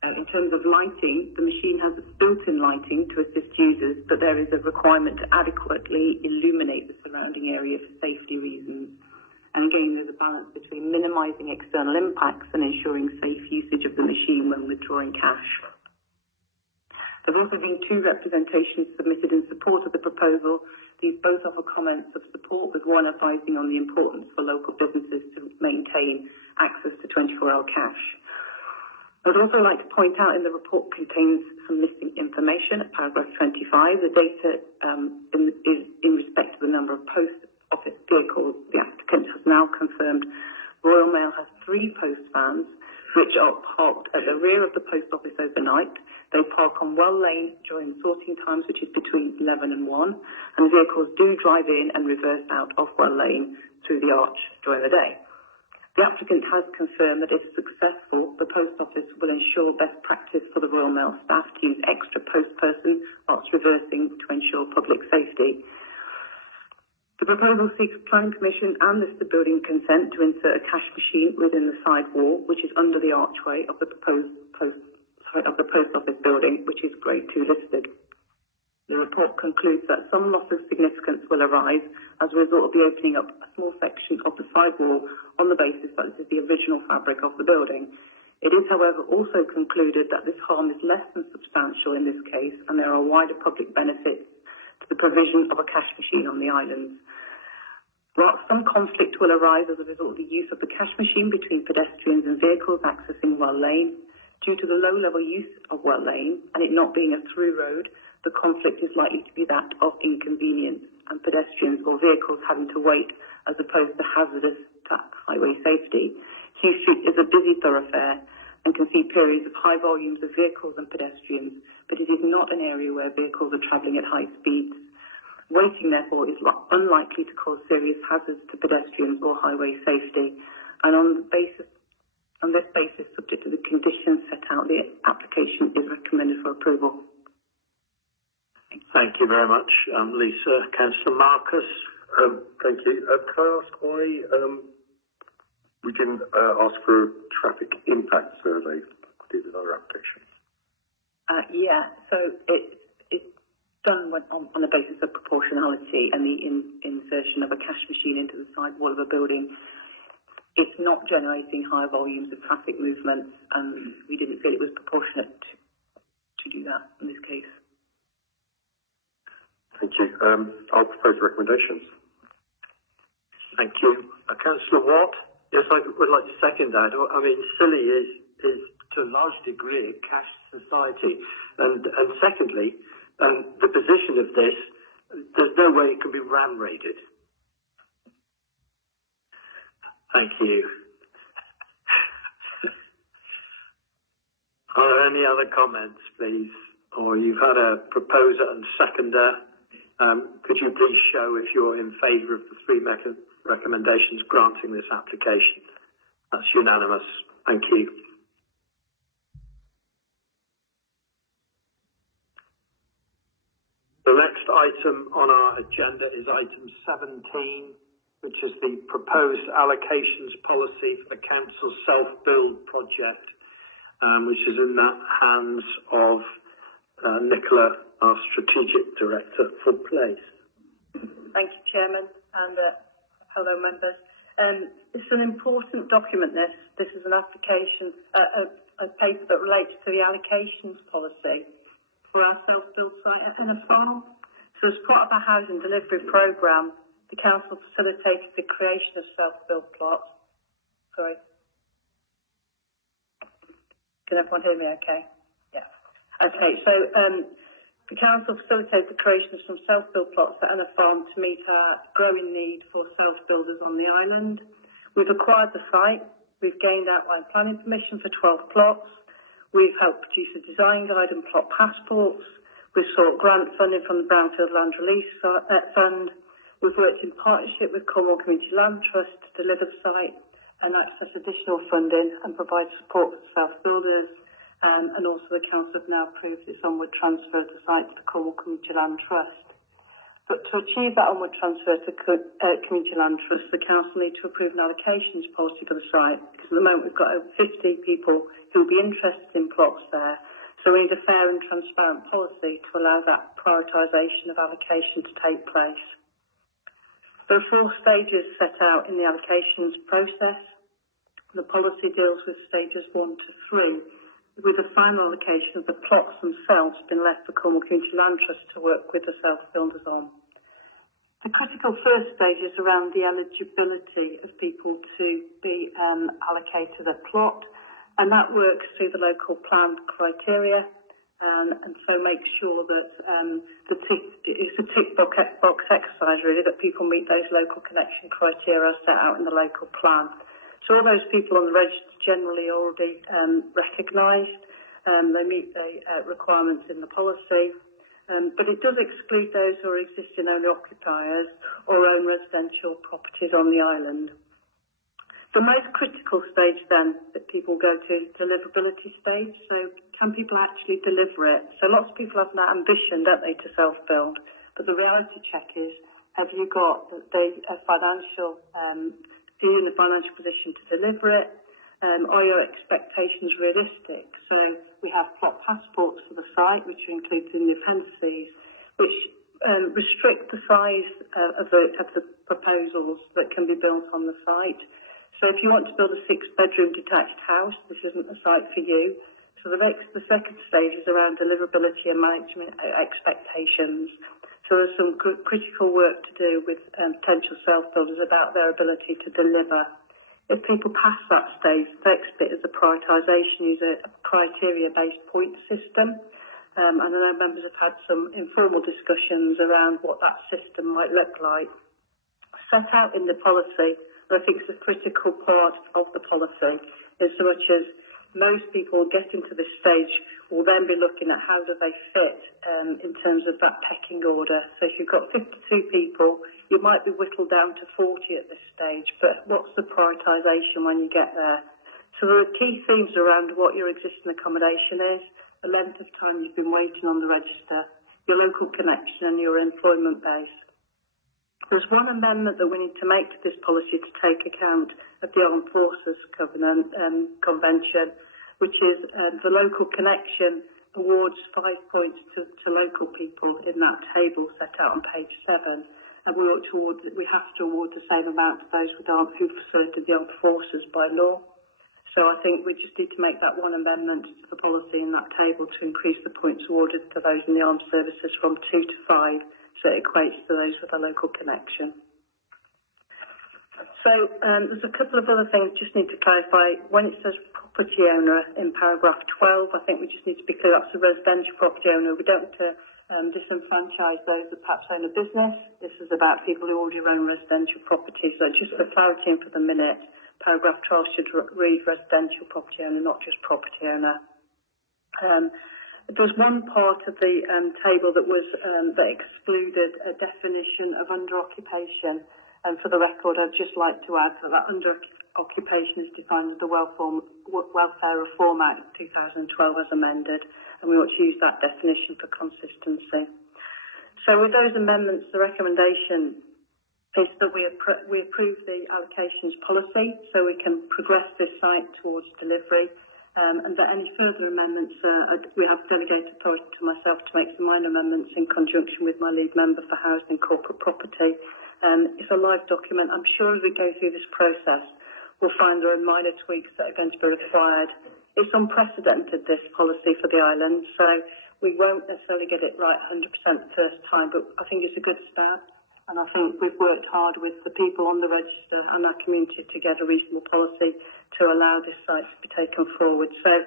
In terms of lighting, the machine has built-in lighting to assist users, but there is a requirement to adequately illuminate the surrounding area for safety reasons. And again, there's a balance between minimising external impacts and ensuring safe usage of the machine when withdrawing cash. There have also been 2 representations submitted in support of the proposal. These both offer comments of support, with one advising on the importance for local businesses to maintain access to 24-hour cash. I'd also like to point out in the report contains some missing information at paragraph 25. The data is in respect to the number of post office vehicles. The applicant has now confirmed Royal Mail has 3 post vans which are parked at the rear of the post office overnight. They park on Well Lane during sorting times, which is between 11 and 1, and vehicles do drive in and reverse out of Well Lane through the arch during the day. The applicant has confirmed that if successful, the post office will ensure best practice for the Royal Mail staff to use extra post person whilst reversing to ensure public safety. The proposal seeks planning permission and listed building consent to insert a cash machine within the side wall, which is under the archway of the proposed post office building, which is Grade 2 listed. The report concludes that some loss of significance will arise as a result of the opening up a small section of the side wall on the basis that this is the original fabric of the building. It is, however, also concluded that this harm is less than substantial in this case, and there are wider public benefits to the provision of a cash machine on the islands. Whilst some conflict will arise as a result of the use of the cash machine between pedestrians and vehicles accessing Well Lane, due to the low-level use of Well Lane and it not being a through road, the conflict is likely to be that of inconvenience and pedestrians or vehicles having to wait as opposed to hazardous impact highway safety. Hugh Street is a busy thoroughfare and can see periods of high volumes of vehicles and pedestrians, but it is not an area where vehicles are travelling at high speeds. Waiting, therefore, is unlikely to cause serious hazards to pedestrians or highway safety, and on this basis, subject to the conditions set out, the application is recommended for approval. Thank you very much, Lisa. Councillor Marcus. Thank you. Can I ask why we didn't ask for a traffic impact survey with our application? So it's done on the basis of proportionality and the insertion of a cash machine into the side wall of a building. It's not generating higher volumes of traffic movements, and we didn't feel it was proportionate to do that in this case. Thank you. I'll propose recommendations. Thank you. Councillor Watt? Yes, I would like to second that. I mean, Scilly is to a large degree a cash society. And secondly, the position of this, there's no way it can be RAM rated. Thank you. Are there any other comments, please? Or you've had a proposer and seconder. Could you please show if you're in favour of the three recommendations granting this application? That's unanimous. Thank you. The next item on our agenda is item 17, which is the proposed allocations policy for the council's self-build project, which is in the hands of Nicola, our strategic director for Place. Thank you, Chairman, and fellow members. It's an important document, this is an application, a paper that relates to the allocations policy for our self-build site at Inner Farm. So as part of our housing delivery programme, the council facilitated the creation of self-build plots. Sorry. Can everyone hear me okay? Yeah. Okay, so the council facilitated the creation of some self-build plots at Inner Farm to meet our growing need for self-builders on the island. We've acquired the site, we've gained outline planning permission for 12 plots, we've helped produce a design guide and plot passports, we've sought grant funding from the Brownfield Land Release Fund, we've worked in partnership with Cornwall Community Land Trust to deliver the site and access additional funding and provide support for self-builders. And also the council have now approved its onward transfer of the site to the Cornwall Community Land Trust. But to achieve that onward transfer to Community Land Trust, the council need to approve an allocations policy for the site, because at the moment we've got over 50 people who will be interested in plots there. So we need a fair and transparent policy to allow that prioritisation of allocation to take place. There are 4 stages set out in the allocations process. The policy deals with stages 1 to 3, with the final allocation of the plots themselves been left for Cornwall Community Land Trust to work with the self-builders on. The critical first stage is around the eligibility of people to be allocated a plot, and that works through the local plan criteria, and so make sure that it's a tick box exercise really, that people meet those local connection criteria set out in the local plan. So all those people on the register generally already recognised, they meet the requirements in the policy, but it does exclude those who are existing owner occupiers or own residential properties on the island. The most critical stage then that people go to is the deliverability stage. So can people actually deliver it? So lots of people have that ambition, don't they, to self-build, but the reality check is, have you got a financial are you in the financial position to deliver it? Are your expectations realistic? So we have plot passports for the site, which are included in the appendices, which restrict the size of the proposals that can be built on the site. So if you want to build a 6-bedroom detached house, this isn't the site for you. So the second stage is around deliverability and management expectations. So there's some critical work to do with potential self-builders about their ability to deliver. If people pass that stage, the next bit is the prioritisation, use a criteria-based point system. And I know members have had some informal discussions around what that system might look like. Set out in the policy I think it's a critical part of the policy, in so much as most people getting to this stage will then be looking at how do they fit in terms of that pecking order. So if you've got 52 people, you might be whittled down to 40 at this stage, but what's the prioritisation when you get there? So there are key themes around what your existing accommodation is, the length of time you've been waiting on the register, your local connection and your employment base. There's one amendment that we need to make to this policy to take account of the Armed Forces Covenant Convention, which is the local connection awards 5 points to local people in that table set out on page 7. And we have to award the same amount to those who've served in the armed forces by law. So I think we just need to make that one amendment to the policy in that table to increase the points awarded to those in the armed services from 2 to 5, so it equates to those with a local connection. So there's a couple of other things just need to clarify. When it says property owner in paragraph 12, I think we just need to be clear that's a residential property owner. We don't disenfranchise those that perhaps own a business. This is about people who already own residential property. So just for clarity and for the minute, paragraph 12 should read residential property owner, not just property owner. There was one part of the table that was that excluded a definition of under occupation. And for the record, I'd just like to add that under occupation is defined as the Welfare Reform Act 2012 as amended, and we want to use that definition for consistency. So with those amendments, the recommendation is that we approve the allocations policy so we can progress this site towards delivery, and that any further amendments, we have delegated authority to myself to make some minor amendments in conjunction with my lead member for housing and corporate property. It's a live document. I'm sure as we go through this process, we'll find there are minor tweaks that are going to be required. It's unprecedented, this policy for the island, so we won't necessarily get it right 100% the first time, but I think it's a good start. And I think we've worked hard with the people on the register and our community to get a reasonable policy to allow this site to be taken forward. So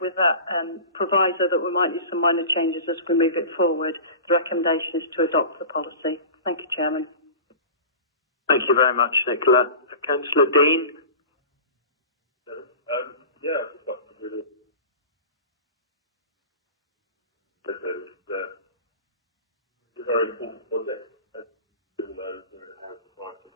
with that proviso that we might need some minor changes as we move it forward, the recommendation is to adopt the policy. Thank you, Chairman. Thank you very much, Nicola. Councillor Dean. This is a very important project. Even though it has the prices.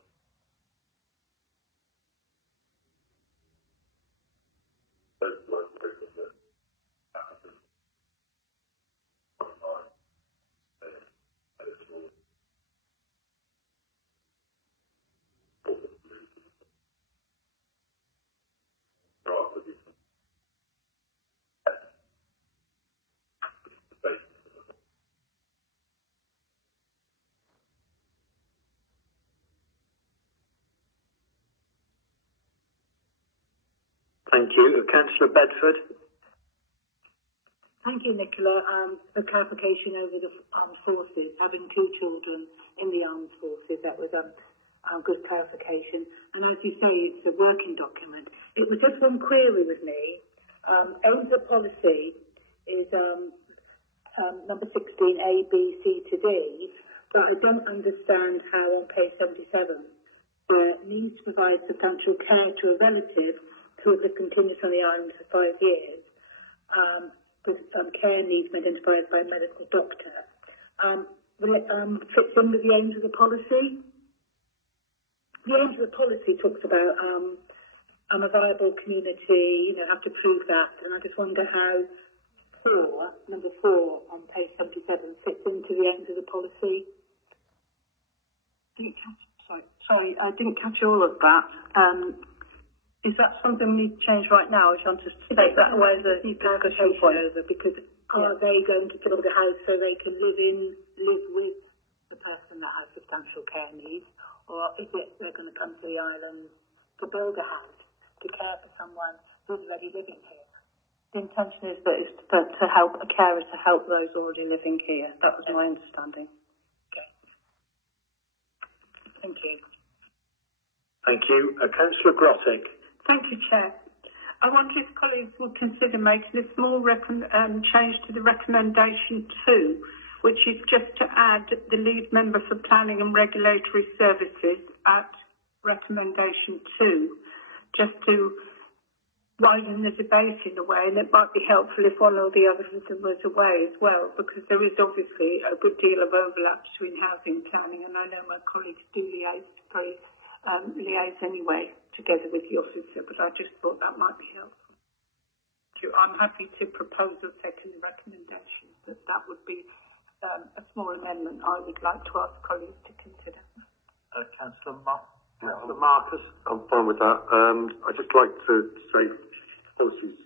Thank you. Councillor Bedford. Thank you, Nicola, for clarification over the armed forces. Having 2 children in the armed forces, that was a good clarification. And as you say, it's a working document. It was just one query with me. Aims of policy is number 16, A, B, C to D, but I don't understand how on page 77, where it needs to provide substantial care to a relative who has lived continuously on the island for 5 years, with care needs identified by a medical doctor. Will it fit in with the aims of the policy? The aims of the policy talks about a viable community, have to prove that, and I just wonder how number 4 on page 77 fits into the aims of the policy. Sorry, I didn't catch all of that. Is that something we need to change right now? Or do you want to take that away as a discussion point? Because are they going to build a house so they can live with the person that has substantial care needs, or is it they're going to come to the island to build a house to care for someone who's already living here? The intention is that to help a carer to help those already living here. That was my understanding. Okay. Thank you. Thank you. Councillor Grottick. Thank you, Chair. I wonder if colleagues will consider making a small change to the recommendation 2, which is just to add the lead member for planning and regulatory services at recommendation 2, just to widen the debate in a way, and it might be helpful if one or the other of them was away as well, because there is obviously a good deal of overlap between housing planning, and I know my colleagues do liaise anyway together with the officer, but I just thought that might be helpful. I'm happy to propose or second the recommendation, but that would be a small amendment I would like to ask colleagues to consider. Councillor Marcus. I'm fine with that. I'd just like to say, policies,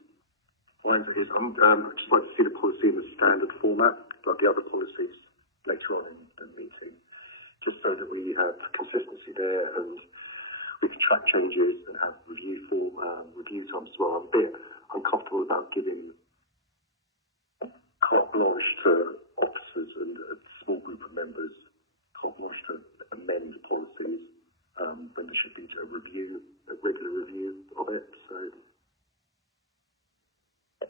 fine as it is. I'd just like to see the policy in the standard format, like the other policies later on in the meeting, just so that we have consistency there and we can track changes and have review times as well. I'm a bit uncomfortable about giving carte blanche to officers and a small group of members, carte blanche to amend policies when there should be a regular review of it. So,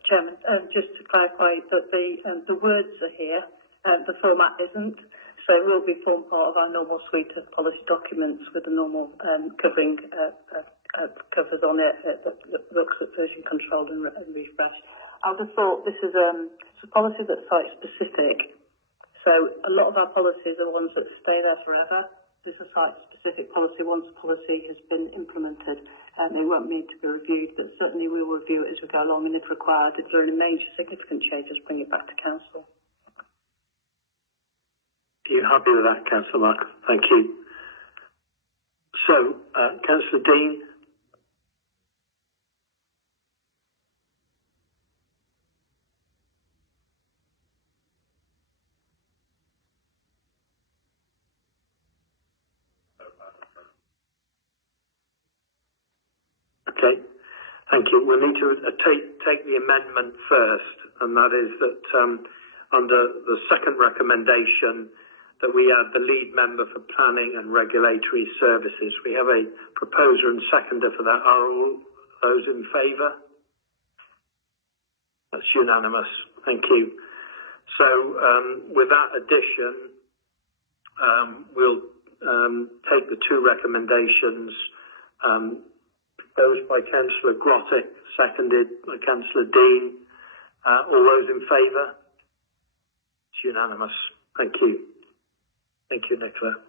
Chairman, just to clarify that the words are here, the format isn't, so it will be form part of our normal suite of policy documents with the normal covering covers on it that looks at version control and refresh. I would have thought this is a policy that's site specific, so a lot of our policies are ones that stay there forever. This is a site specific policy. Once the policy has been implemented, they won't need to be reviewed, but certainly we will review it as we go along, and if required, if there are any major significant changes, bring it back to council. Are you happy with that, Councillor Mark? Thank you. So, Councillor Dean. Okay, thank you. We'll need to take the amendment first, and that is that under the second recommendation that we add the lead member for planning and regulatory services. We have a proposer and seconder for that. Are all those in favour? That's unanimous. Thank you. So with that addition, we'll take the two recommendations proposed by Councillor Grottick, seconded by Councillor Dean. All those in favour? It's unanimous. Thank you. Thank you, Nicola.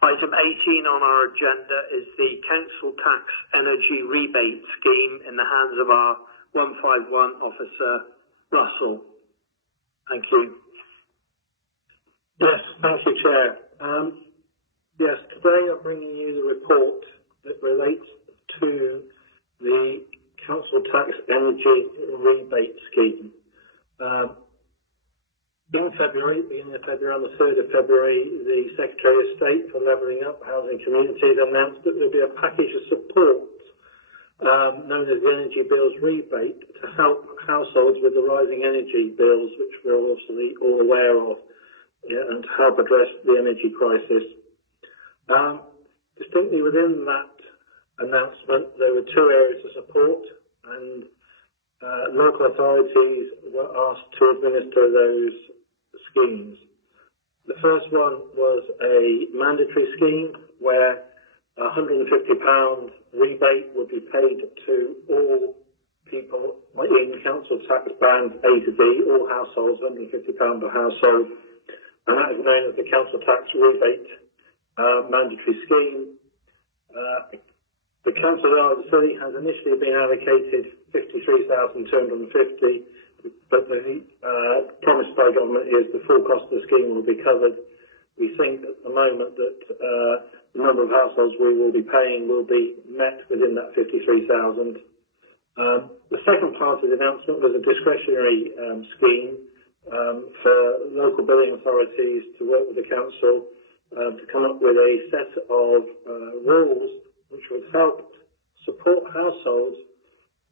Item 18 on our agenda is the Council Tax Energy Rebate Scheme in the hands of our 151 Officer Russell. Thank you. Yes, thank you, Chair. Yes, today I'm bringing you the report that relates to the Council Tax Energy Rebate Scheme. In February, beginning of February, on the 3rd of February, the Secretary of State for Levelling Up Housing Communities announced that there would be a package of support known as the Energy Bills Rebate to help households with the rising energy bills, which we're obviously all aware of, and to help address the energy crisis. Distinctly within that announcement, there were two areas of support, and local authorities were asked to administer those schemes. The first one was a mandatory scheme where £150 rebate would be paid to all people in council tax bands A to D, all households, £150 per household, and that is known as the council tax rebate mandatory scheme. The Council of the City has initially been allocated £53,250, but the promise by government is the full cost of the scheme will be covered. We think at the moment that the number of households we will be paying will be met within that 53,000. The second part of the announcement was a discretionary scheme for local building authorities to work with the council to come up with a set of rules which would help support households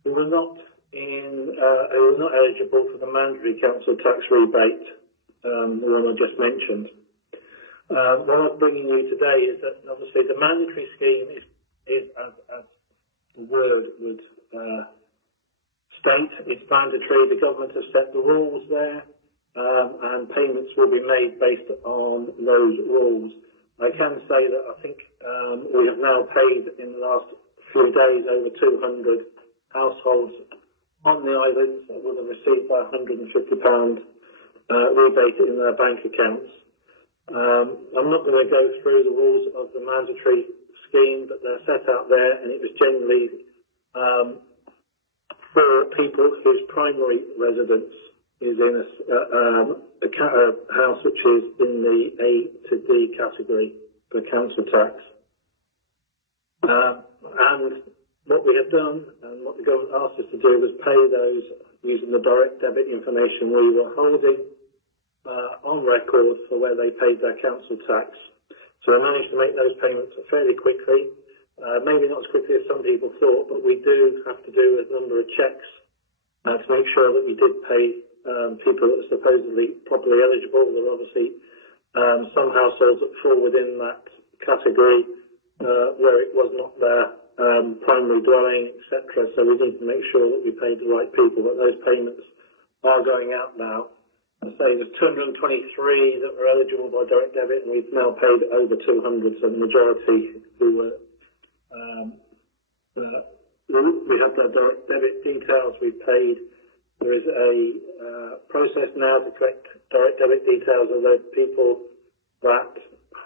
who are not eligible for the mandatory council tax rebate, the one I just mentioned. What I'm bringing you today is that obviously the mandatory scheme is as the word would state, it's mandatory. The government has set the rules there, and payments will be made based on those rules. I can say that I think we have now paid in the last few days over 200 households on the islands that would have received their £150 rebate in their bank accounts. I'm not going to go through the rules of the mandatory scheme, but they're set out there, and it was generally for people whose primary residence is in a house which is in the A to D category for council tax. And what we have done, and what the government asked us to do, was pay those using the direct debit information we were holding on record for where they paid their council tax. So we managed to make those payments fairly quickly. Maybe not as quickly as some people thought, but we do have to do a number of checks to make sure that we did pay people that are supposedly properly eligible. There are obviously some households that fall within that category where it was not their primary dwelling, etc. So we need to make sure that we paid the right people, but those payments are going out now. I say there's 223 that were eligible by direct debit, and we've now paid over 200, so the majority who were we have their direct debit details, we've paid. There is a process now to collect direct debit details of those people that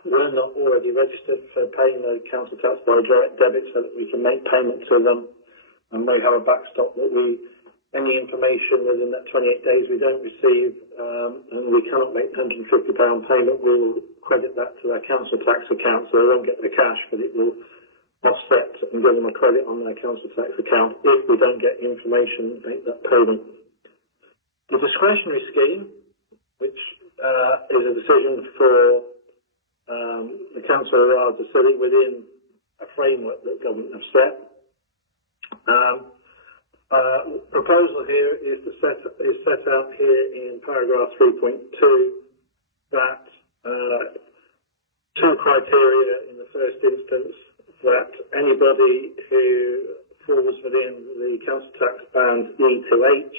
were not already registered for paying their council tax by direct debit, so that we can make payment to them, and they have a backstop that any information within that 28 days we don't receive, and we cannot make £150 payment, we will credit that to their council tax account, so they won't get the cash, but it will offset and give them a credit on their council tax account if we don't get information and make that payment. The discretionary scheme, which is a decision for the council of the city within a framework that government have set. Proposal here is set out here in paragraph 3.2 that two criteria in the first instance, that anybody who falls within the council tax band E to H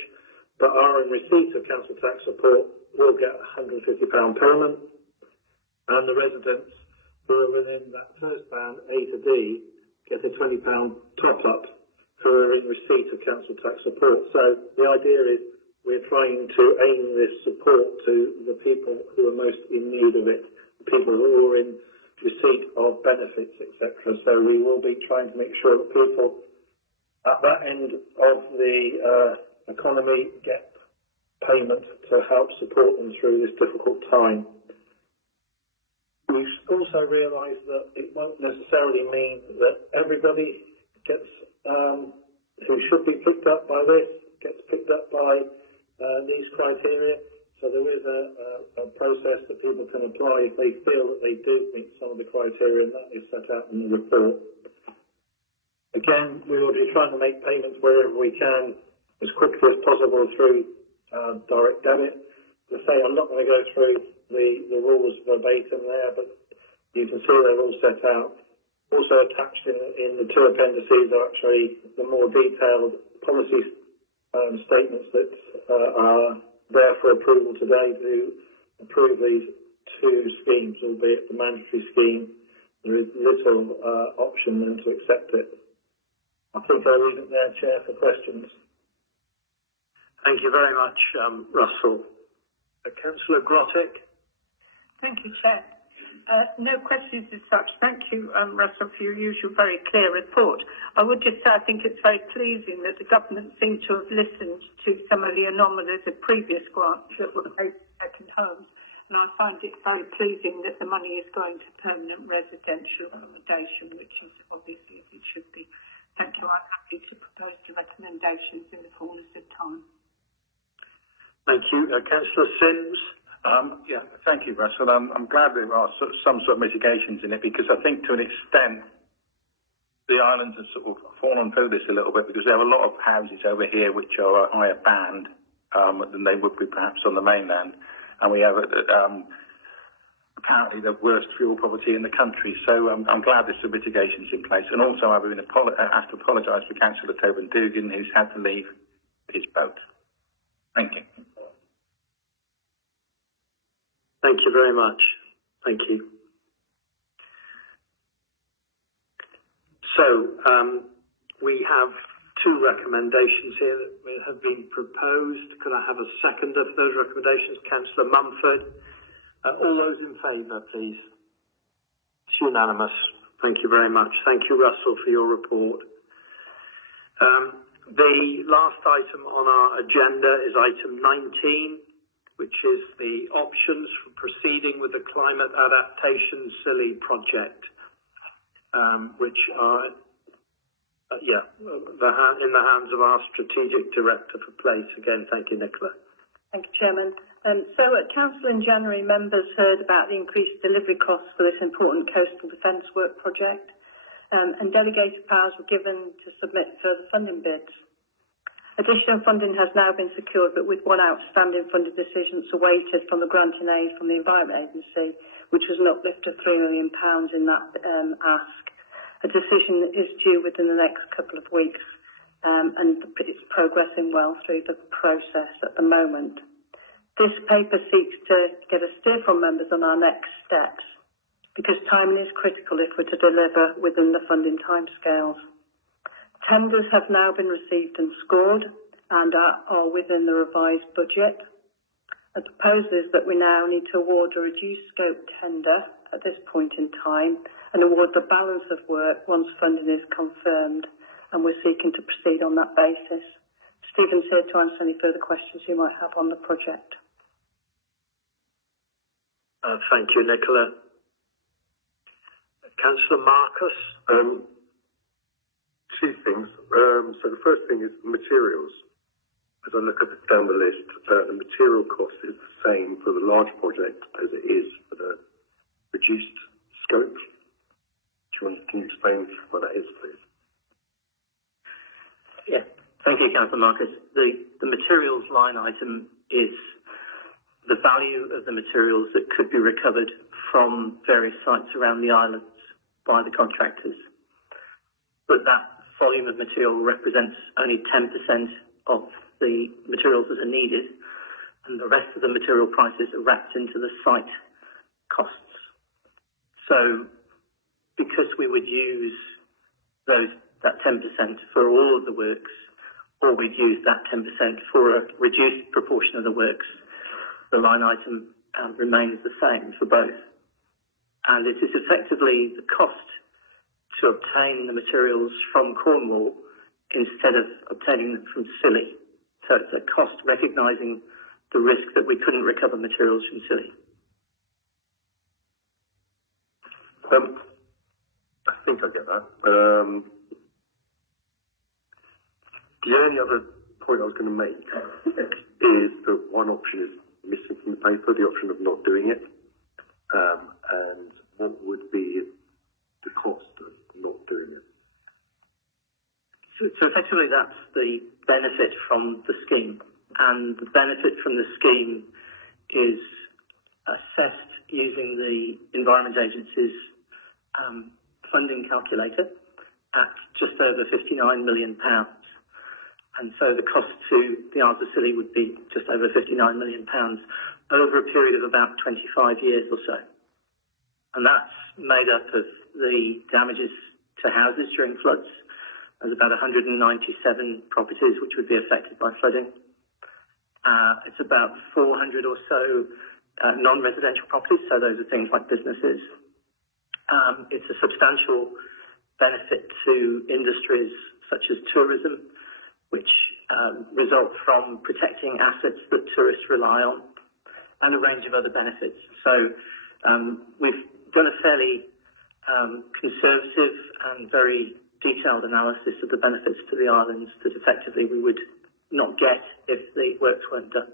but are in receipt of council tax support will get a £150 payment, and the residents who are within that first band A to D get a £20 top up who are in receipt of council tax support. So the idea is we're trying to aim this support to the people who are most in need of it, people who are in receipt of benefits, etc. So we will be trying to make sure that people at that end of the economy get payment to help support them through this difficult time. We also realise that it won't necessarily mean that everybody gets who should be picked up by this gets picked up by these criteria. So there is a process that people can apply if they feel that they do meet some of the criteria, and that is set out in the report. Again, we will be trying to make payments wherever we can as quickly as possible through direct debit. As I say, I'm not going to go through the rules verbatim there, but you can see they're all set out. Also attached in the two appendices are actually the more detailed policy statements that are there for approval today to approve these two schemes, albeit the mandatory scheme. There is little option than to accept it. I think I'll leave it there, Chair, for questions. Thank you very much, Russell. Councillor Grottick. Thank you, Chair. No questions as such. Thank you, Russell, for your usual very clear report. I would just say I think it's very pleasing that the government seemed to have listened to some of the anomalies of previous grants that were paid for second homes. And I find it very pleasing that the money is going to permanent residential accommodation, which is obviously as it should be. Thank you. I'm happy to propose the recommendations in the fullness of time. Thank you. Councillor Sims. Yeah, thank you, Russell. I'm glad there are some sort of mitigations in it, because I think to an extent the islands have sort of fallen through this a little bit, because there are a lot of houses over here which are a higher band than they would be perhaps on the mainland, and we have apparently the worst fuel poverty in the country. So I'm glad there's some mitigations in place, and also I have to apologise for Councillor Tobin Dugan, who's had to leave his boat. Thank you. Thank you very much. Thank you. We have two recommendations here that have been proposed. Could I have a seconder for those recommendations? Councillor Mumford. All those in favour, please. It's unanimous. Thank you very much. Thank you, Russell, for your report. The last item on our agenda is item 19, which is the options for proceeding with the Climate Adaptation Scilly project, which are in the hands of our Strategic Director for Place. Again, thank you, Nicola. Thank you, Chairman. So at Council in January, members heard about the increased delivery costs for this important coastal defence work project, and delegated powers were given to submit further funding bids. Additional funding has now been secured, but with one outstanding funding decision awaited from the grant and aid from the Environment Agency, which was an uplift of £3 million in that ask. A decision is due within the next couple of weeks, and it's progressing well through the process at the moment. This paper seeks to get a steer from members on our next steps, because timing is critical if we're to deliver within the funding timescales. Tenders have now been received and scored and are within the revised budget. The proposal is that we now need to award a reduced scope tender at this point in time and award the balance of work once funding is confirmed, and we're seeking to proceed on that basis. Stephen's here to answer any further questions you might have on the project. Thank you, Nicola. Councillor Marcus. Two things. So the first thing is materials. As I look down the list, the material cost is the same for the large project as it is for the reduced scope. Can you explain what that is, please? Yeah, thank you, Councillor Marcus. The materials line item is the value of the materials that could be recovered from various sites around the islands by the contractors. But that volume of material represents only 10% of the materials that are needed, and the rest of the material prices are wrapped into the site costs. So, because we would use that 10% for all of the works, or we'd use that 10% for a reduced proportion of the works, the line item remains the same for both. And it is effectively the cost to obtain the materials from Cornwall instead of obtaining them from Scilly. So it's a cost recognising the risk that we couldn't recover materials from Scilly. I think I get that. The only other point I was going to make is that one option is missing from the paper, the option of not doing it. And what would be the cost of not doing it? So effectively that's the benefit from the scheme. And the benefit from the scheme is assessed using the Environment Agency's funding calculator at just over £59 million. And so the cost to the Isles of Scilly would be just over £59 million over a period of about 25 years or so. And that's made up of the damages to houses during floods. There's about 197 properties which would be affected by flooding. It's about 400 or so non-residential properties, so those are things like businesses. It's a substantial benefit to industries such as tourism, which result from protecting assets that tourists rely on, and a range of other benefits. So we've done a fairly conservative and very detailed analysis of the benefits to the islands that effectively we would not get if the works weren't done.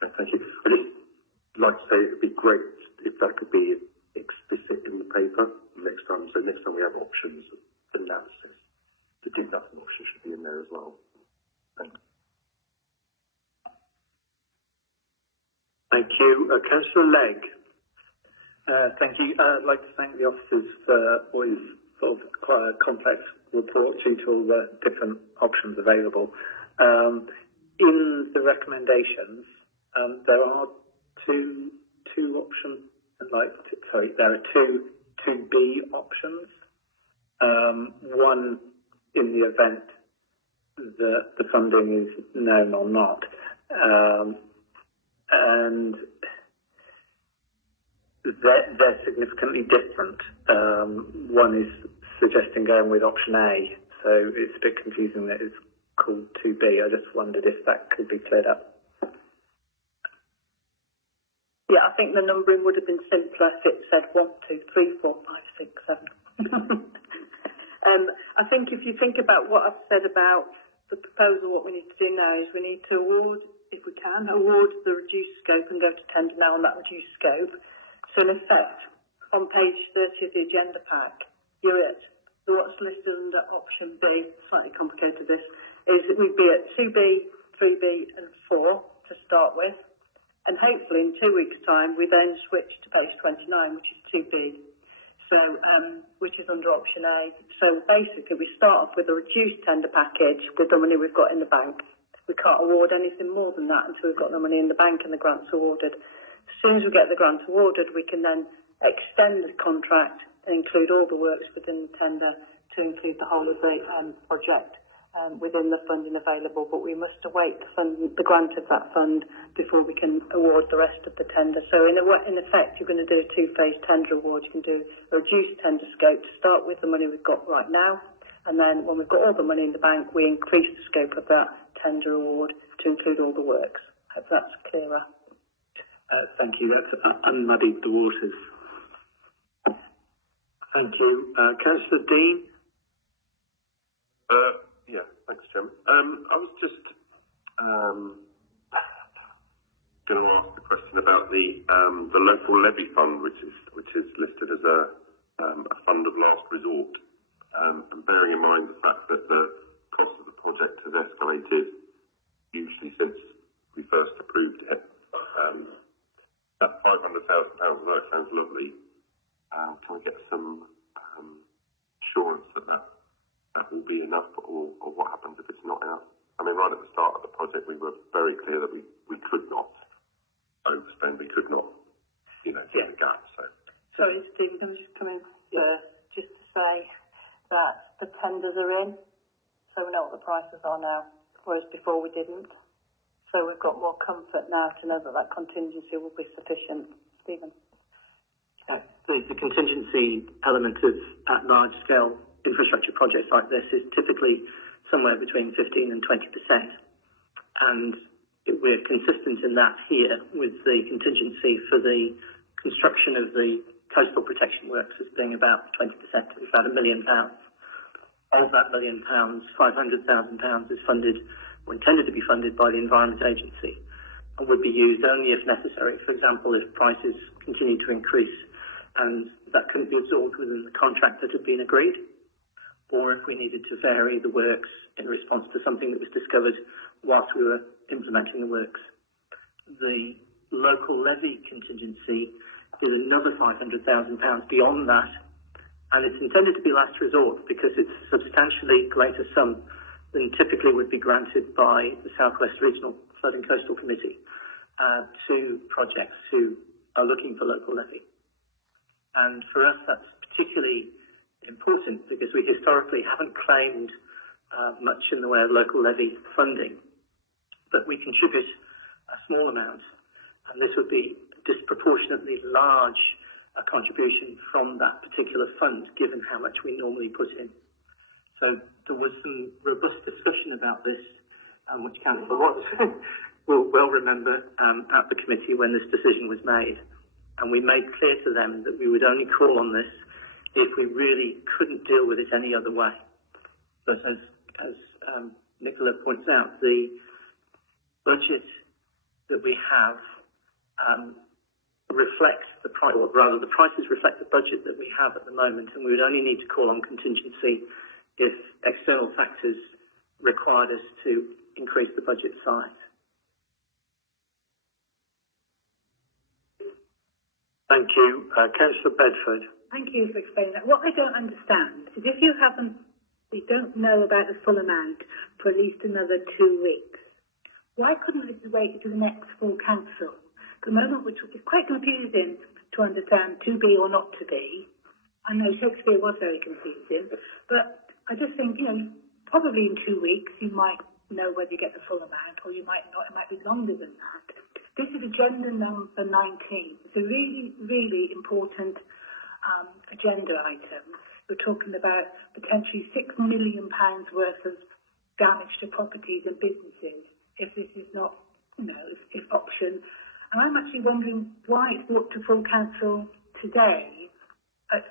Thank you. I'd just like to say it would be great if that could be explicit in the paper next time. So next time we have options analysis, the do nothing option should be in there as well. Thanks. Thank you. Councillor Legg. Thank you. I'd like to thank the officers for always sort of quite a complex report due to all the different options available. In the recommendations, there are two options. There are two B options. One, in the event that the funding is known or not, and they're significantly different. One is suggesting going with option A, so it's a bit confusing that it's called 2B. I just wondered if that could be cleared up. Yeah, I think the numbering would have been simpler if it said 1, 2, 3, 4, 5, 6, 7. I think if you think about what I've said about the proposal, what we need to do now is we need to award, if we can, award the reduced scope and go to tender now on that reduced scope. So in effect, on page 30 of the agenda pack, you're at what's listed under option B, slightly complicated this, is that we'd be at 2B, 3B and 4 to start with. And hopefully in 2 weeks' time, we then switch to page 29, which is 2B. So, which is under option A. So basically we start off with a reduced tender package with the money we've got in the bank. We can't award anything more than that until we've got the money in the bank and the grant's awarded. As soon as we get the grant awarded, we can then extend the contract and include all the works within the tender to include the whole of the project within the funding available. But we must await the grant of that fund before we can award the rest of the tender. So in effect, you're going to do a two-phase tender award. You can do a reduced tender scope to start with the money we've got right now, and then when we've got all the money in the bank, we increase the scope of that tender award to include all the works. I hope that's clearer. Thank you. That's unmuddied the waters. Thank you. Councillor Dean? Yeah, thanks, Chairman. I was just going to ask a question about the local levy fund, which is listed as a fund of last resort, and bearing in mind the fact that the cost of the project has escalated hugely since we first approved it. That £500,000 work sounds lovely. Can we get some assurance that will be enough, or what happens if it's not enough? I mean, right at the start of the project, we were very clear that we could not overspend, we could not, fill the gap. Sorry, Stephen, can I just come in just to say that the tenders are in, so we know what the prices are now, whereas before we didn't. So we've got more comfort now to know that that contingency will be sufficient. Stephen? The contingency element of at large scale infrastructure projects like this is typically somewhere between 15 and 20%. And we're consistent in that here with the contingency for the construction of the coastal protection works as being about 20%. It's about £1 million. Of that £1 million, £500,000 is funded or intended to be funded by the Environment Agency and would be used only if necessary. For example, if prices continue to increase and that couldn't be absorbed within the contract that had been agreed, or if we needed to vary the works in response to something that was discovered whilst we were implementing the works. The local levy contingency is another £500,000 beyond that, and it's intended to be last resort because it's a substantially greater sum than typically would be granted by the South West Regional Flood and Coastal Committee to projects who are looking for local levy. And for us, that's particularly important because we historically haven't claimed much in the way of local levy funding, but we contribute a small amount, and this would be disproportionately large contribution from that particular fund, given how much we normally put in. So there was some robust discussion about this, which Councillor Watts will well remember at the committee when this decision was made, and we made clear to them that we would only call on this if we really couldn't deal with it any other way. But as Nicola points out, the budget that we have reflects the price, or rather the prices reflect the budget that we have at the moment, and we would only need to call on contingency if external factors required us to increase the budget size. Thank you. Councillor Bedford. Thank you for explaining that. What I don't understand is if you don't know about the full amount for at least another 2 weeks, why couldn't it be waited to the next full council? The moment, which is quite confusing to understand to be or not to be, I know Shakespeare was very confusing, but I just think, probably in 2 weeks you might know whether you get the full amount, or you might not. It might be longer than that. This is agenda number 19. It's a really, really important agenda item. We're talking about potentially £6 million worth of damage to properties and businesses if this is not, if option. And I'm actually wondering why it's brought to full council today at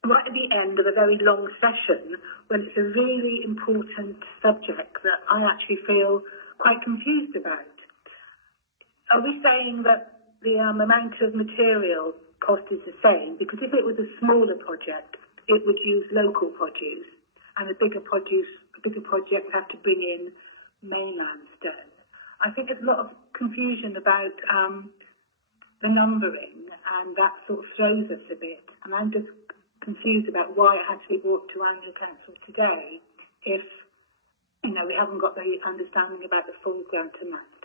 right at the end of a very long session, when it's a really important subject that I actually feel quite confused about. Are we saying that the amount of material cost is the same? Because if it was a smaller project, it would use local produce, and a bigger project have to bring in mainland stone. I think there's a lot of confusion about the numbering, and that sort of throws us a bit. And I'm just confused about why it had to be brought to Anglia Council today if, we haven't got the understanding about the full grant amount.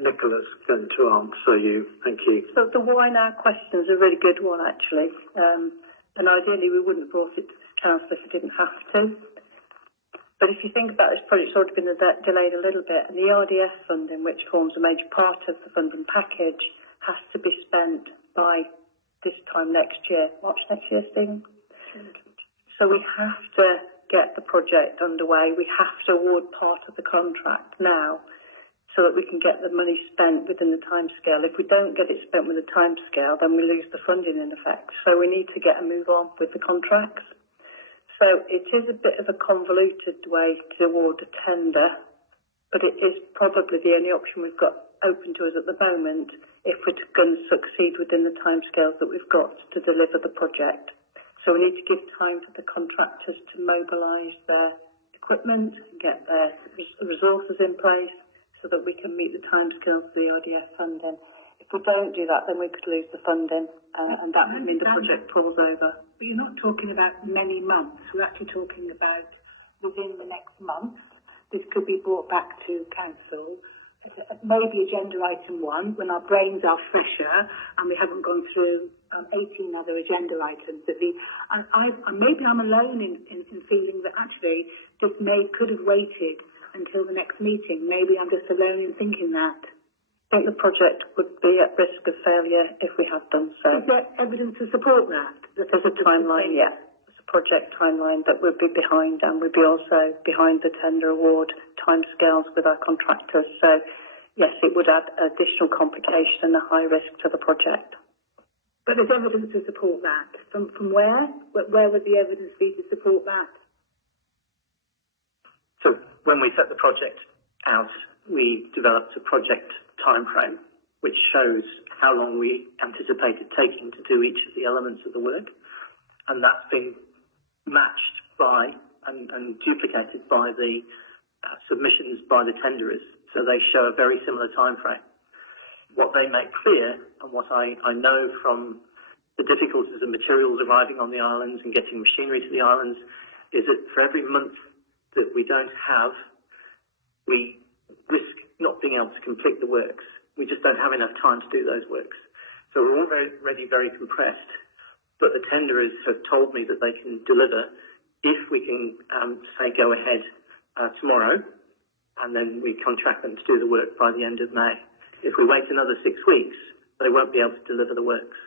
Nicola's going to answer you. Thank you. So the why now question is a really good one, actually. And ideally we wouldn't have brought it to council if we didn't have to. But if you think about this project's already been delayed a little bit, and the RDF funding, which forms a major part of the funding package, has to be spent by this time next year. March next year, Stephen? So we have to get the project underway. We have to award part of the contract now so that we can get the money spent within the timescale. If we don't get it spent with the timescale, then we lose the funding in effect. So we need to get a move on with the contracts. So it is a bit of a convoluted way to award a tender, but it is probably the only option we've got open to us at the moment if we're going to succeed within the timescales that we've got to deliver the project. So we need to give time for the contractors to mobilise their equipment, get their resources in place so that we can meet the timescales for the RDF funding. If we don't do that, then we could lose the funding, and that would mean the project falls over. But you're not talking about many months. We're actually talking about within the next month. This could be brought back to council. Maybe agenda item 1, when our brains are fresher and we haven't gone through 18 other agenda items. Maybe I'm alone in feeling that actually this could have waited until the next meeting. Maybe I'm just alone in thinking that. I think the project would be at risk of failure if we had done so. Is there evidence to support that? There's a timeline, yeah. There's a project timeline that would be behind, and we'd be also behind the tender award timescales with our contractors. So, yes, it would add additional complication and a high risk to the project. But there's evidence to support that. From where? Where would the evidence be to support that? So when we set the project out, we developed a project timeframe which shows how long we anticipated taking to do each of the elements of the work, and that's been matched by and duplicated by the submissions by the tenderers, so they show a very similar timeframe. What they make clear, and what I know from the difficulties of materials arriving on the islands and getting machinery to the islands, is that for every month that we don't have, we risk not being able to complete the works. We just don't have enough time to do those works. So we're already very compressed, but the tenderers have told me that they can deliver if we can, say, go ahead tomorrow, and then we contract them to do the work by the end of May. If we wait another 6 weeks, they won't be able to deliver the works.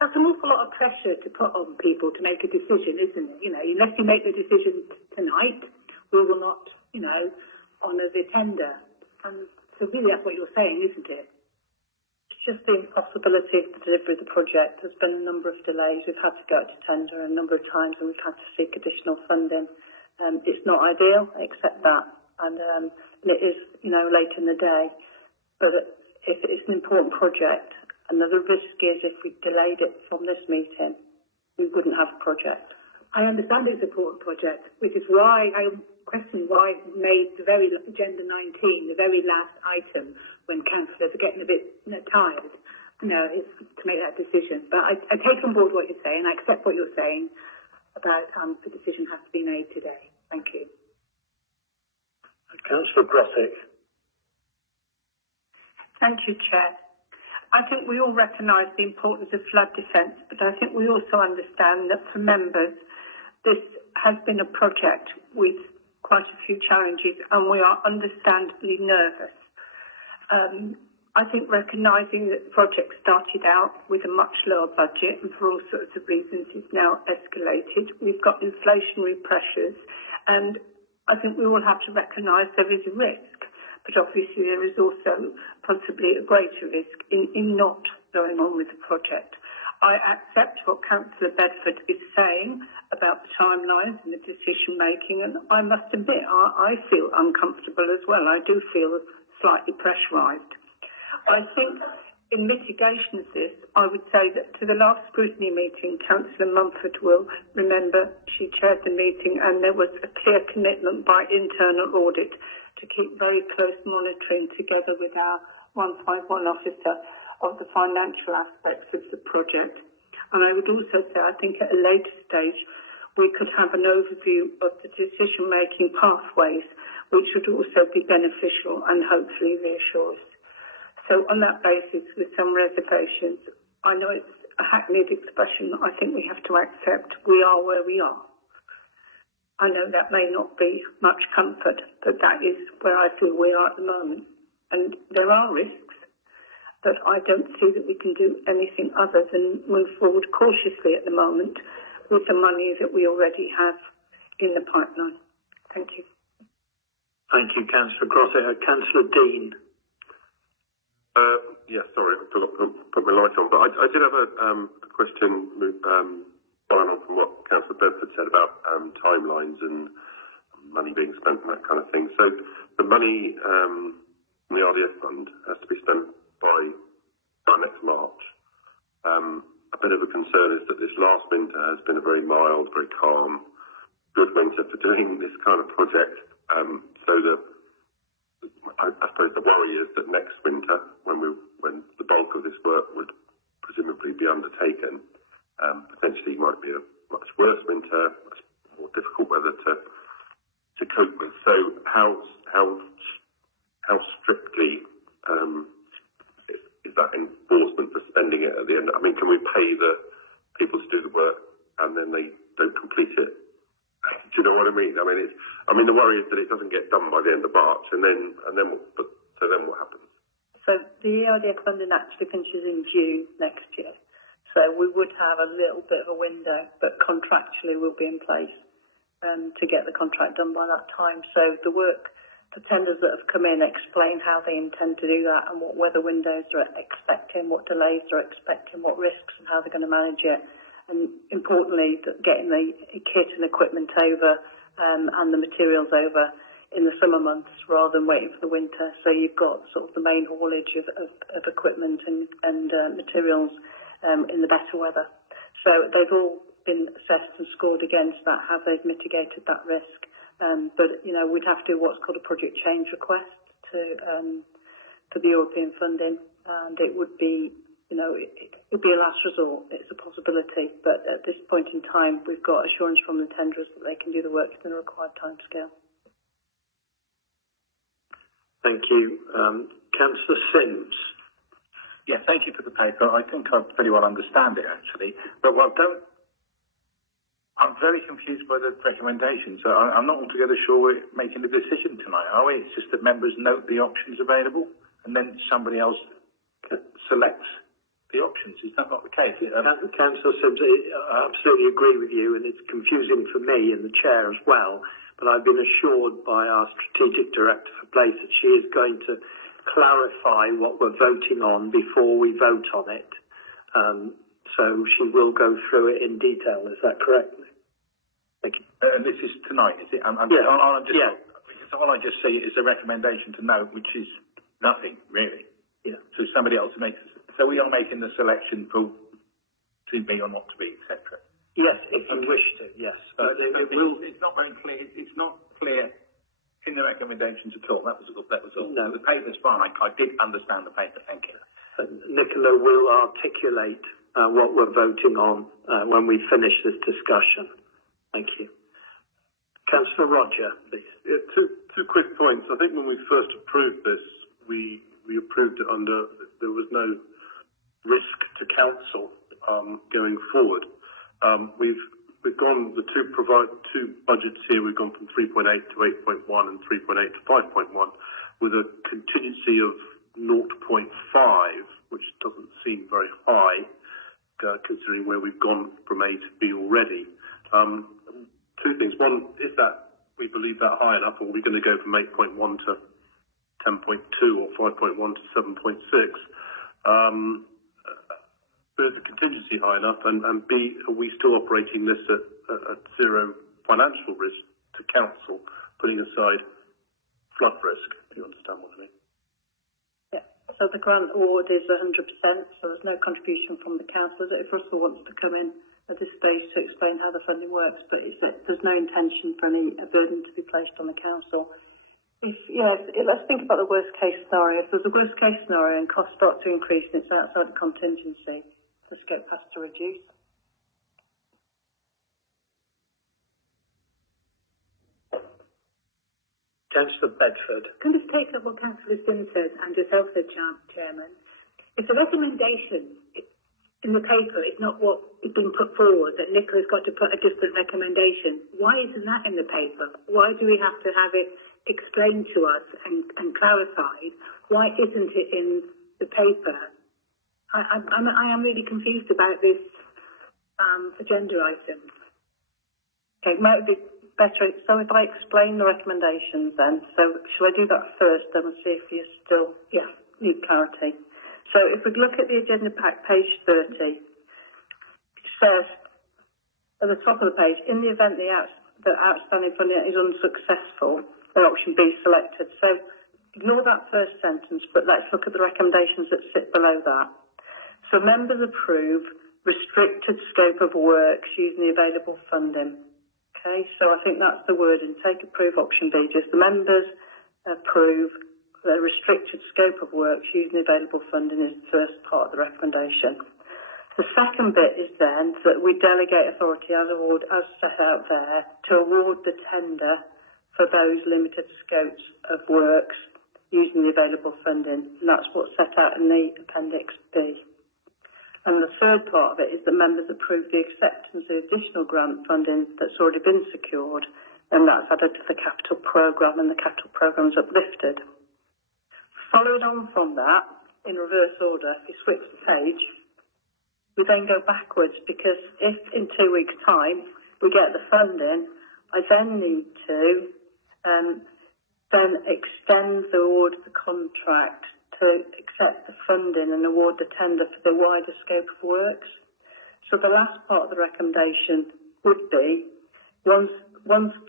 That's an awful lot of pressure to put on people to make a decision, isn't it? Unless you make the decision tonight, we will not, honour the tender. And so really that's what you're saying, isn't it? It's just the impossibility of the delivery of the project. There's been a number of delays. We've had to go to tender a number of times, and we've had to seek additional funding. It's not ideal, I accept that, and it is, late in the day. But if it's an important project, another risk is if we delayed it from this meeting, we wouldn't have a project. I understand it's an important project, which is why I'm questioning why it made the very agenda 19, the very last item, when councillors are getting a bit tired. It's to make that decision. But I take on board what you're saying. I accept what you're saying about the decision has to be made today. Thank you. Councillor Grothick. Thank you, Chair. I think we all recognise the importance of flood defence, but I think we also understand that for members, this has been a project with quite a few challenges, and we are understandably nervous. I think recognising that the project started out with a much lower budget and for all sorts of reasons is now escalated. We've got inflationary pressures, and I think we all have to recognise there is a risk, but obviously there is also possibly a greater risk in not going on with the project. I accept what Councillor Bedford is saying about the timelines and the decision making, and I must admit I feel uncomfortable as well. I do feel slightly pressurised. I think in mitigation of this, I would say that to the last scrutiny meeting, Councillor Mumford will remember she chaired the meeting, and there was a clear commitment by internal audit to keep very close monitoring together with our 151 officer of the financial aspects of the project. And I would also say I think at a later stage we could have an overview of the decision-making pathways, which would also be beneficial and hopefully reassure us. So on that basis, with some reservations, I know it's a hackneyed expression I think we have to accept. We are where we are. I know that may not be much comfort, but that is where I feel we are at the moment. And there are risks, but I don't see that we can do anything other than move forward cautiously at the moment with the money that we already have in the pipeline. Thank you. Thank you, Councillor Crossett. Councillor Dean. Yeah, sorry, I forgot to put my light on, but I did have a question, following on from what Councillor Bedford said about timelines and money being spent and that kind of thing. So the money from the RDF fund has to be spent by next March. A bit of a concern is that this last winter has been a very mild, very calm, good winter for doing this kind of project. I suppose the worry is that next winter, when the bulk of this work would presumably be undertaken, potentially might be a much worse winter, much more difficult weather to cope with. So how strictly is that enforcement for spending it at the end? I mean, can we pay the people to do the work and then they don't complete it? Do you know what I mean? I mean, the worry is that it doesn't get done by the end of March, and then what happens? So the ERDF funding actually finishes in June next year. So we would have a little bit of a window, but contractually we'll be in place to get the contract done by that time. So the tenders that have come in explain how they intend to do that and what weather windows they're expecting, what delays they're expecting, what risks and how they're going to manage it. And importantly, getting the kit and equipment over and the materials over in the summer months rather than waiting for the winter. So you've got sort of the main haulage of equipment and materials in the better weather. So they've all been assessed and scored against that, how they've mitigated that risk. But, you know, we'd have to do what's called a project change request for the European funding, and it would be, you know, it would be a last resort. It's a possibility, but at this point in time, we've got assurance from the tenderers that they can do the work within the required timescale. Thank you. Councillor Sims. Yeah, thank you for the paper. I think I pretty well understand it, actually. But I'm very confused by the recommendations. I'm not altogether sure we're making a decision tonight, are we? It's just that members note the options available, and then somebody else selects the options. Is that not the case? Councillor Sims, I absolutely agree with you, and it's confusing for me and the chair as well. But I've been assured by our strategic director for Place that she is going to clarify what we're voting on before we vote on it. So she will go through it in detail. Is that correct? Thank you. This is tonight, is it? Yeah. Because all I just see is a recommendation to note, which is nothing really. Yeah. So somebody else makes. So we are making the selection for to be or not to be, etc. Yes, if you wish to. Yes. It's not very clear. It's not clear in the recommendations at all. That was all. No, the paper's fine. I did understand the paper. Thank you. Nicola will articulate what we're voting on when we finish this discussion. Thank you. Councillor Roger, please. Yeah, two quick points. I think when we first approved this, we approved it under, there was no risk to council going forward. We've gone the two budgets here. We've gone from 3.8 to 8.1 and 3.8 to 5.1 with a contingency of 0.5, which doesn't seem very high considering where we've gone from A to B already. Two things. One, is that we believe that high enough, or are we going to go from 8.1 to 10.2 or 5.1 to 7.6? Is the contingency high enough? And B, are we still operating this at zero financial risk to council, putting aside flood risk? Do you understand what I mean? Yeah. So the grant award is 100%, so there's no contribution from the council. If Russell wants to come in at this stage to explain how the funding works, but there's no intention for any burden to be placed on the council. Let's think about the worst case scenario. If there's a worst case scenario and costs start to increase and it's outside the contingency, the scope has to reduce. Councillor Bedford. Can I just take up what Councillor Simpson and yourself said, Chairman? If the recommendation in the paper is not what is being put forward, that Nicola's got to put a different recommendation, why isn't that in the paper? Why do we have to have it explained to us and clarified? Why isn't it in the paper? I am really confused about this agenda item. Okay, might be better. So if I explain the recommendations then, so shall I do that first then and see if you still need clarity? So if we look at the agenda pack, page 30, it says at the top of the page, in the event the outstanding funding is unsuccessful, the option B is selected. So ignore that first sentence, but let's look at the recommendations that sit below that. So members approve restricted scope of works using the available funding. Okay, so I think that's the wording. Take approve option B. Just the members approve the restricted scope of works using the available funding is the first part of the recommendation. The second bit is then that we delegate authority as set out there to award the tender for those limited scopes of works using the available funding. And that's what's set out in the Appendix B. And the third part of it is that members approve the acceptance of additional grant funding that's already been secured, and that's added to the capital programme, and the capital programme is uplifted. Following on from that, in reverse order, if you switch the page, we then go backwards, because if in 2 weeks' time we get the funding, I then need to then extend the award of the contract to accept the funding and award the tender for the wider scope of works. So the last part of the recommendation would be, once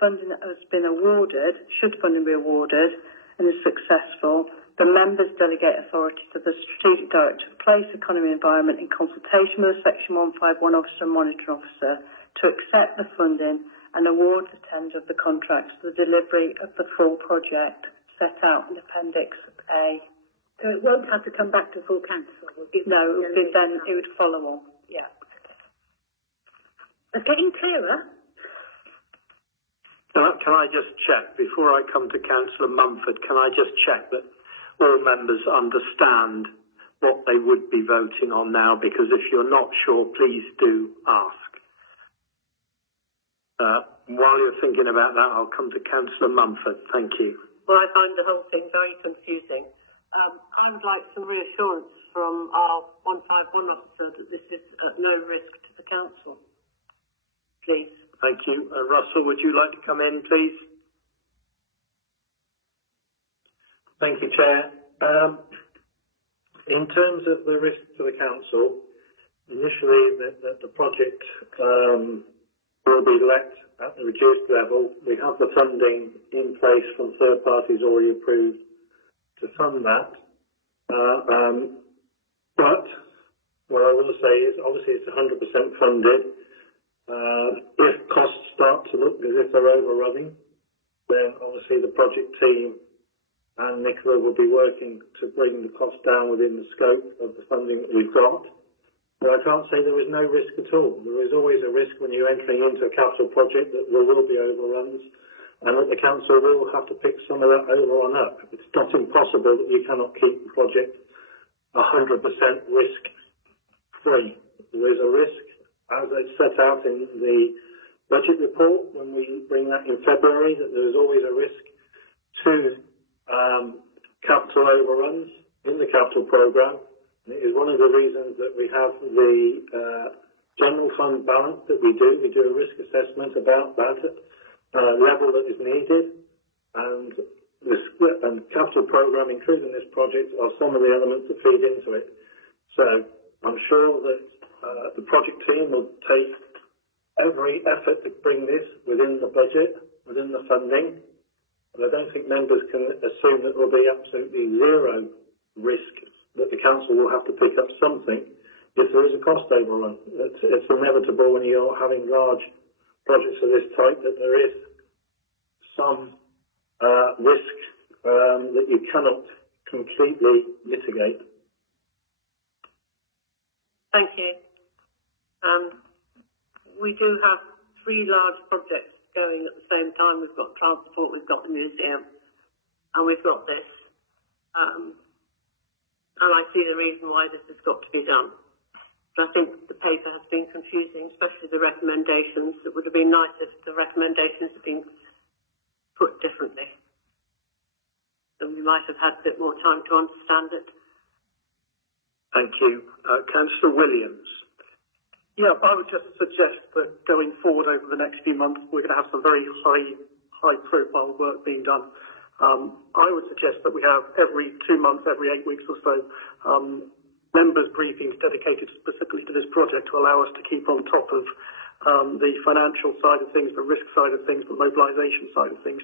funding has been awarded, should funding be awarded and is successful, the members delegate authority to the Strategic Director of Place, Economy and Environment in consultation with the Section 151 Officer and Monitoring Officer to accept the funding and award the tender of the contracts for the delivery of the full project set out in Appendix A. So it won't have to come back to full council? No, it would follow on. Yeah. It's getting clearer. Can I just check, before I come to Councillor Mumford, can I just check that all members understand what they would be voting on now? Because if you're not sure, please do ask. While you're thinking about that, I'll come to Councillor Mumford. Thank you. Well, I find the whole thing very confusing. I would like some reassurance from our 151 officer that this is at no risk to the council. Please. Thank you. Russell, would you like to come in, please? Thank you, Chair. In terms of the risk to the council, initially the project will be let at the reduced level. We have the funding in place from third parties already approved to fund that. But what I will say is obviously it's 100% funded. If costs start to look as if they're overrunning, then obviously the project team and Nicola will be working to bring the cost down within the scope of the funding that we've got. But I can't say there is no risk at all. There is always a risk when you're entering into a capital project that there will be overruns, and that the council will have to pick some of that overrun up. It's not impossible that you cannot keep the project 100% risk free. There is a risk, as it's set out in the budget report when we bring that in February, that there is always a risk to capital overruns in the capital programme. It is one of the reasons that we have the general fund balance that we do. We do a risk assessment about that level that is needed, and the split and capital programme, including this project, are some of the elements that feed into it. So I'm sure that the project team will take every effort to bring this within the budget, within the funding. But I don't think members can assume that there will be absolutely zero risk that the council will have to pick up something if there is a cost overrun. It's inevitable when you're having large projects of this type that there is some risk that you cannot completely mitigate. Thank you. We do have 3 large projects going at the same time. We've got transport, we've got the museum, and we've got this. And I see the reason why this has got to be done. But I think the paper has been confusing, especially the recommendations. It would have been nice if the recommendations had been put differently. Then we might have had a bit more time to understand it. Thank you. Councillor Williams. Yeah, I would just suggest that going forward over the next few months, we're going to have some very high profile work being done. I would suggest that we have every 2 months, every 8 weeks or so, members' briefings dedicated specifically to this project to allow us to keep on top of the financial side of things, the risk side of things, the mobilisation side of things,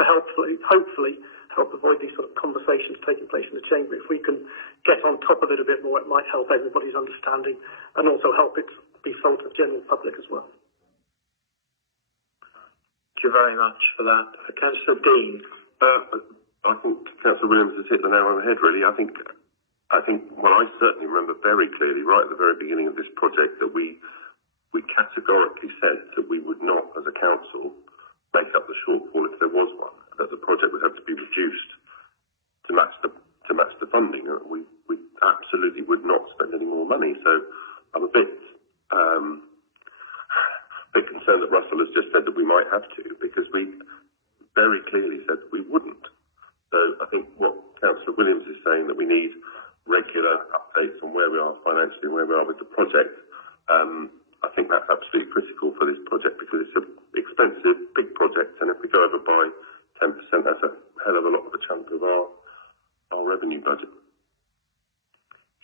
to hopefully help avoid these sort of conversations taking place in the chamber. If we can get on top of it a bit more, it might help everybody's understanding and also help it be felt to the general public as well. Thank you very much for that. Councillor Dean. I think Councillor Williams has hit the nail on the head, really. I think, well, I certainly remember very clearly, right at the very beginning of this project, that we categorically said that we would not, as a council, make up the shortfall if there was one, that the project would have to be reduced to match the funding. We absolutely would not spend any more money. So I'm a bit concerned that Russell has just said that we might have to, because we very clearly said we wouldn't. So I think what Councillor Williams is saying, that we need regular updates on where we are financially and where we are with the project. I think that's absolutely critical for this project, because it's an expensive, big project, and if we go over by 10%, that's a hell of a lot of a chunk of our revenue budget.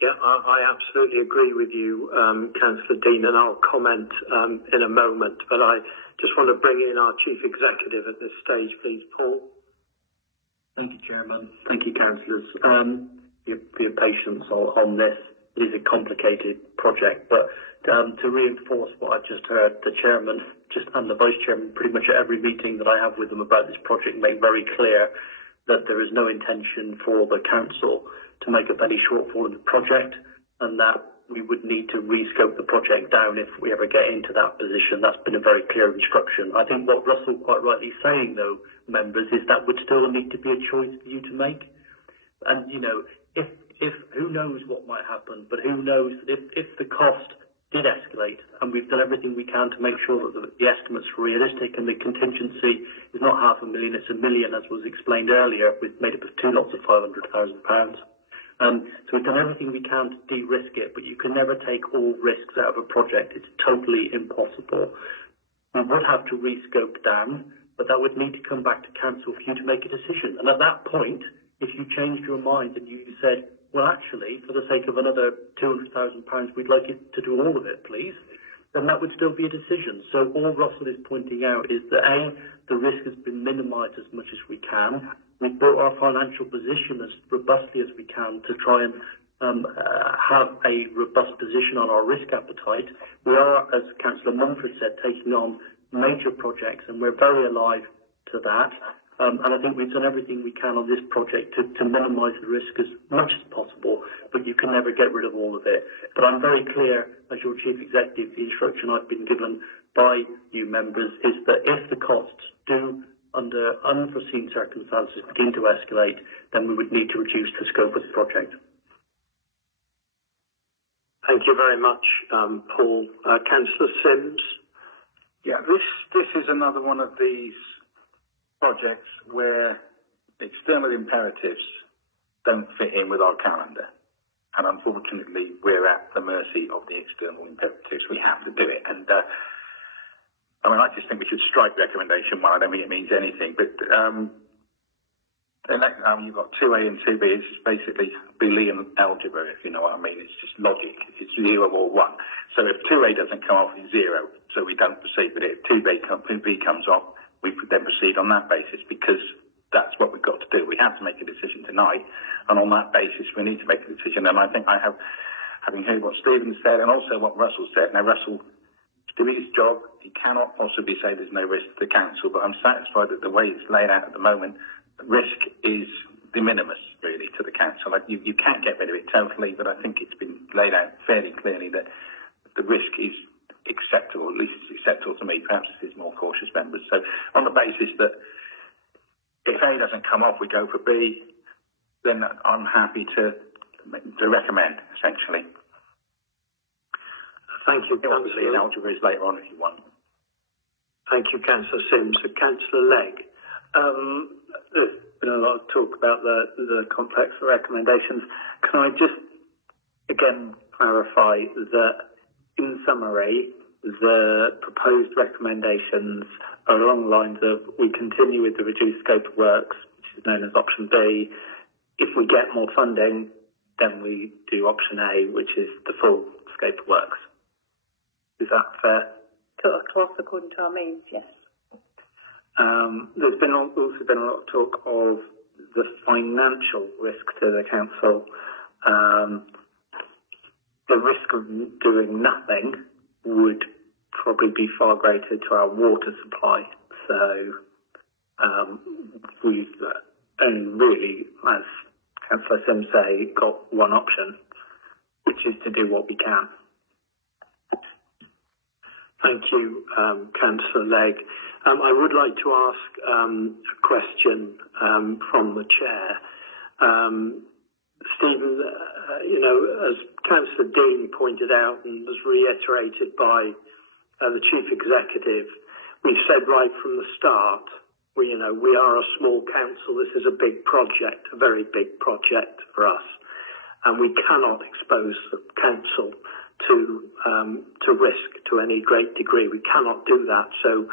Yeah, I absolutely agree with you, Councillor Dean, and I'll comment in a moment, but I just want to bring in our Chief Executive at this stage, please, Paul. Thank you, Chairman. Thank you, Councillors, for your patience on this. It is a complicated project, but to reinforce what I've just heard, the Chairman and the Vice Chairman, pretty much at every meeting that I have with them about this project, make very clear that there is no intention for the Council to make up any shortfall in the project, and that we would need to rescope the project down if we ever get into that position. That's been a very clear instruction. I think what Russell quite rightly is saying, though, members, is that would still need to be a choice for you to make. And, you know, if who knows what might happen, but who knows if the cost did escalate, and we've done everything we can to make sure that the estimates are realistic and the contingency is not £500,000, it's £1 million, as was explained earlier, made up of 2 lots of £500,000. So we've done everything we can to de-risk it, but you can never take all risks out of a project. It's totally impossible. We would have to rescope down, but that would need to come back to council for you to make a decision. And at that point, if you changed your mind and you said, well, actually, for the sake of another £200,000, we'd like you to do all of it, please, then that would still be a decision. So all Russell is pointing out is that, A, the risk has been minimised as much as we can. We've built our financial position as robustly as we can to try and have a robust position on our risk appetite. We are, as Councillor Mumford said, taking on major projects, and we're very alive to that. And I think we've done everything we can on this project to minimise the risk as much as possible, but you can never get rid of all of it. But I'm very clear, as your Chief Executive, the instruction I've been given by you members is that if the costs do, under unforeseen circumstances, begin to escalate, then we would need to reduce the scope of the project. Thank you very much, Paul. Councillor Sims? Yeah, this is another one of these projects where external imperatives don't fit in with our calendar. And unfortunately, we're at the mercy of the external imperatives. We have to do it. And, I just think we should strike recommendation 1. I don't think it means anything. But you've got 2A and 2B. It's just basically Boolean algebra, if you know what I mean. It's just logic. It's 0 or 1. So if 2A doesn't come off, it's 0. So we don't proceed with it. If 2B comes off, we could then proceed on that basis, because that's what we've got to do. We have to make a decision tonight, and on that basis we need to make a decision. And I think I have, having heard what Stephen said and also what Russell said, now Russell is doing his job. He cannot possibly say there's no risk to the council, but I'm satisfied that the way it's laid out at the moment, risk is de minimis really to the council. Like you can't get rid of it totally, but I think it's been laid out fairly clearly that the risk is acceptable, at least it's acceptable to me, perhaps it is more cautious members. So on the basis that if A doesn't come off, we go for B, then I'm happy to recommend, essentially. Thank you, Obviously, Councillor. an algebra is later on if you want. Thank you, Councillor Sims. Councillor Legg. There's been a lot of talk about the complex recommendations. Can I just again clarify that, in summary, the proposed recommendations are along the lines of we continue with the reduced scope of works, which is known as option B. If we get more funding, then we do option A, which is the full scope of works. Is that fair? Cost according to our means, yes. There's also been a lot of talk of the financial risk to the council. The risk of doing nothing would probably be far greater to our water supply. So we've only really, as Councillor Sims say, got one option, which is to do what we can. Thank you, Councillor Legg. I would like to ask a question from the Chair. Stephen, as Councillor Dean pointed out and was reiterated by the Chief Executive, we've said right from the start, we are a small council. This is a big project, a very big project for us, and we cannot expose the council to risk to any great degree. We cannot do that. So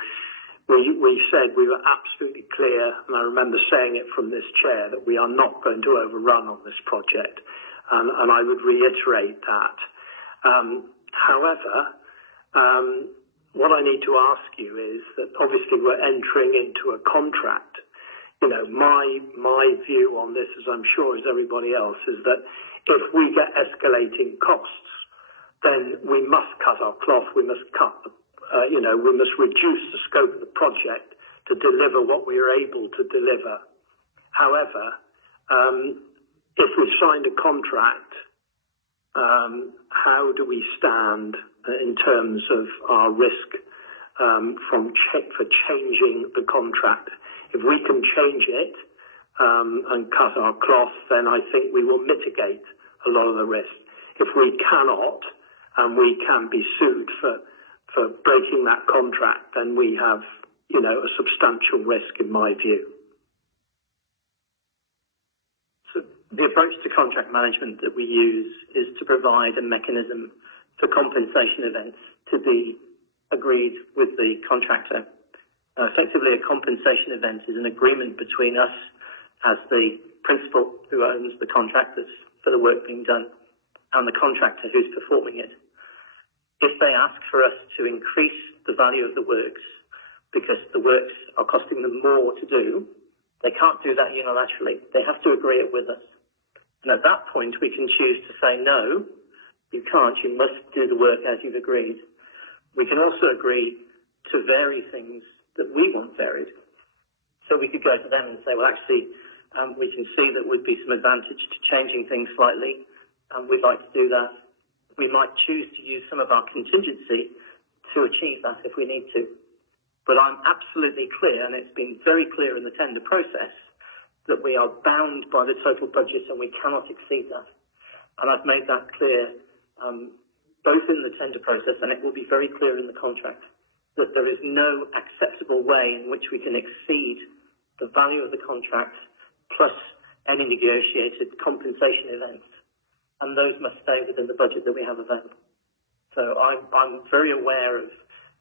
we said, we were absolutely clear, and I remember saying it from this chair, that we are not going to overrun on this project, and I would reiterate that. However, what I need to ask you is that obviously we're entering into a contract. My view on this, as I'm sure is everybody else, is that if we get escalating costs, then we must cut our cloth, we must we must reduce the scope of the project to deliver what we are able to deliver. However, if we signed a contract, how do we stand in terms of our risk for changing the contract? If we can change it and cut our cloth, then I think we will mitigate a lot of the risk. If we cannot, and we can be sued for breaking that contract, then we have, a substantial risk in my view. So the approach to contract management that we use is to provide a mechanism for compensation events to be agreed with the contractor. Effectively, a compensation event is an agreement between us as the principal who owns the contractors for the work being done and the contractor who's performing it. If they ask for us to increase the value of the works because the works are costing them more to do, they can't do that unilaterally. They have to agree it with us. And at that point, we can choose to say, no, you can't. You must do the work as you've agreed. We can also agree to vary things that we want varied. So we could go to them and say, well, actually, we can see that would be some advantage to changing things slightly, and we'd like to do that. We might choose to use some of our contingency to achieve that if we need to. But I'm absolutely clear, and it's been very clear in the tender process, that we are bound by the total budget and we cannot exceed that. And I've made that clear both in the tender process, and it will be very clear in the contract, that there is no acceptable way in which we can exceed the value of the contract plus any negotiated compensation events, and those must stay within the budget that we have available. So I'm very aware of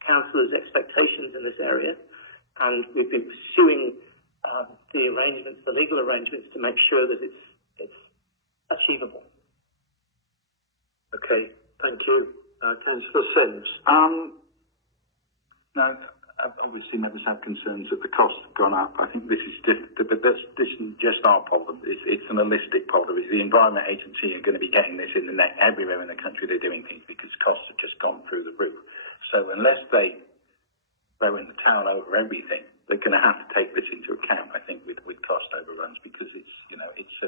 councillors' expectations in this area, and we've been pursuing the arrangements, the legal arrangements, to make sure that it's achievable. Okay, thank you. Councillor Sims. No, obviously members have concerns that the costs have gone up. I think this is but this isn't just our problem. It's an holistic problem. It's the Environment Agency are going to be getting this in the net everywhere in the country. They're doing things because costs have just gone through the roof. So unless they throw in the towel over everything, they're going to have to take this into account, I think, with cost overruns, because it's, it's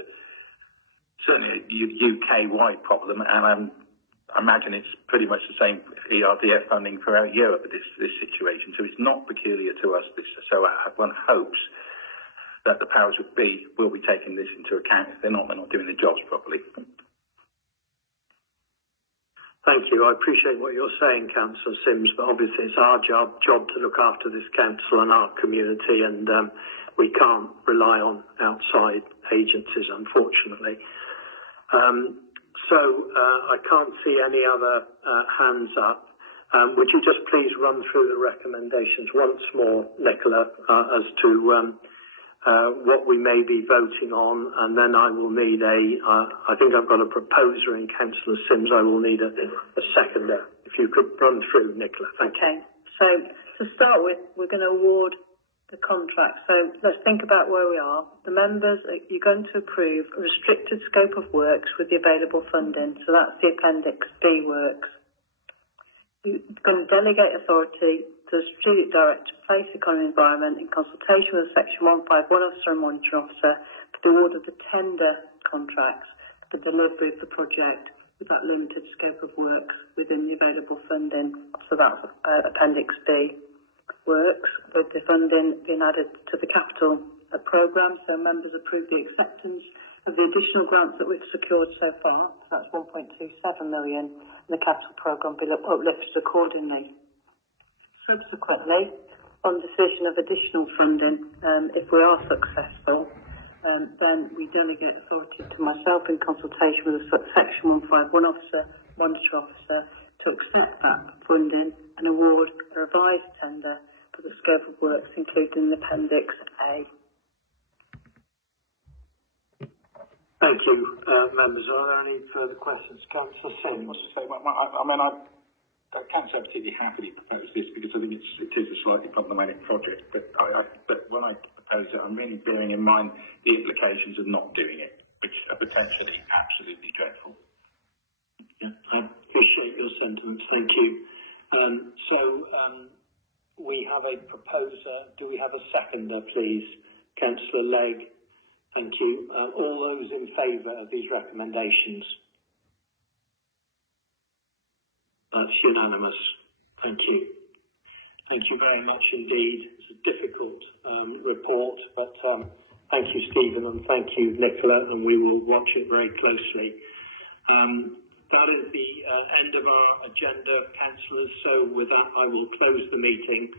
certainly a UK-wide problem, and I imagine it's pretty much the same ERDF funding throughout Europe, this situation. So it's not peculiar to us. So one hopes that the powers that be will be taking this into account. If they're not doing the jobs properly. Thank you. I appreciate what you're saying, Councillor Sims, but obviously it's our job to look after this council and our community, and we can't rely on outside agencies, unfortunately. I can't see any other hands up. Would you just please run through the recommendations once more, Nicola, as to what we may be voting on, and then I will need I think I've got a proposer in Councillor Sims. I will need a seconder. If you could run through, Nicola. Thank you. Okay, so to start with, we're going to award the contract. So let's think about where we are. The members, you're going to approve a restricted scope of works with the available funding. So that's the Appendix B works. You're going to delegate authority to the Strategic Director of Place, Economy and Environment in consultation with the Section 151 Officer and Monitoring Officer for the award of the tender contracts for the delivery of the project with that limited scope of work within the available funding. So that's Appendix B works, with the funding being added to the capital programme. So members approve the acceptance of the additional grants that we've secured so far. So that's 1.27 million, and the capital programme will be uplifted accordingly. Subsequently, on decision of additional funding, if we are successful, then we delegate authority to myself in consultation with the Section 151 Officer, Monitor Officer, to accept that funding and award a revised tender for the scope of works included in Appendix A. Thank you, members. Are there any further questions? Councillor Sims. I can't say particularly happily propose this because I think it is a slightly problematic project. But when I propose it, I'm really bearing in mind the implications of not doing it, which are potentially absolutely dreadful. Yeah, I appreciate your sentiments. Thank you. We have a proposer. Do we have a seconder, please? Councillor Legg. Thank you. All those in favour of these recommendations? That's unanimous. Thank you. Thank you very much indeed. It's a difficult report, but thank you, Stephen, and thank you, Nicola, and we will watch it very closely. That is the end of our agenda, councillors. So with that, I will close the meeting.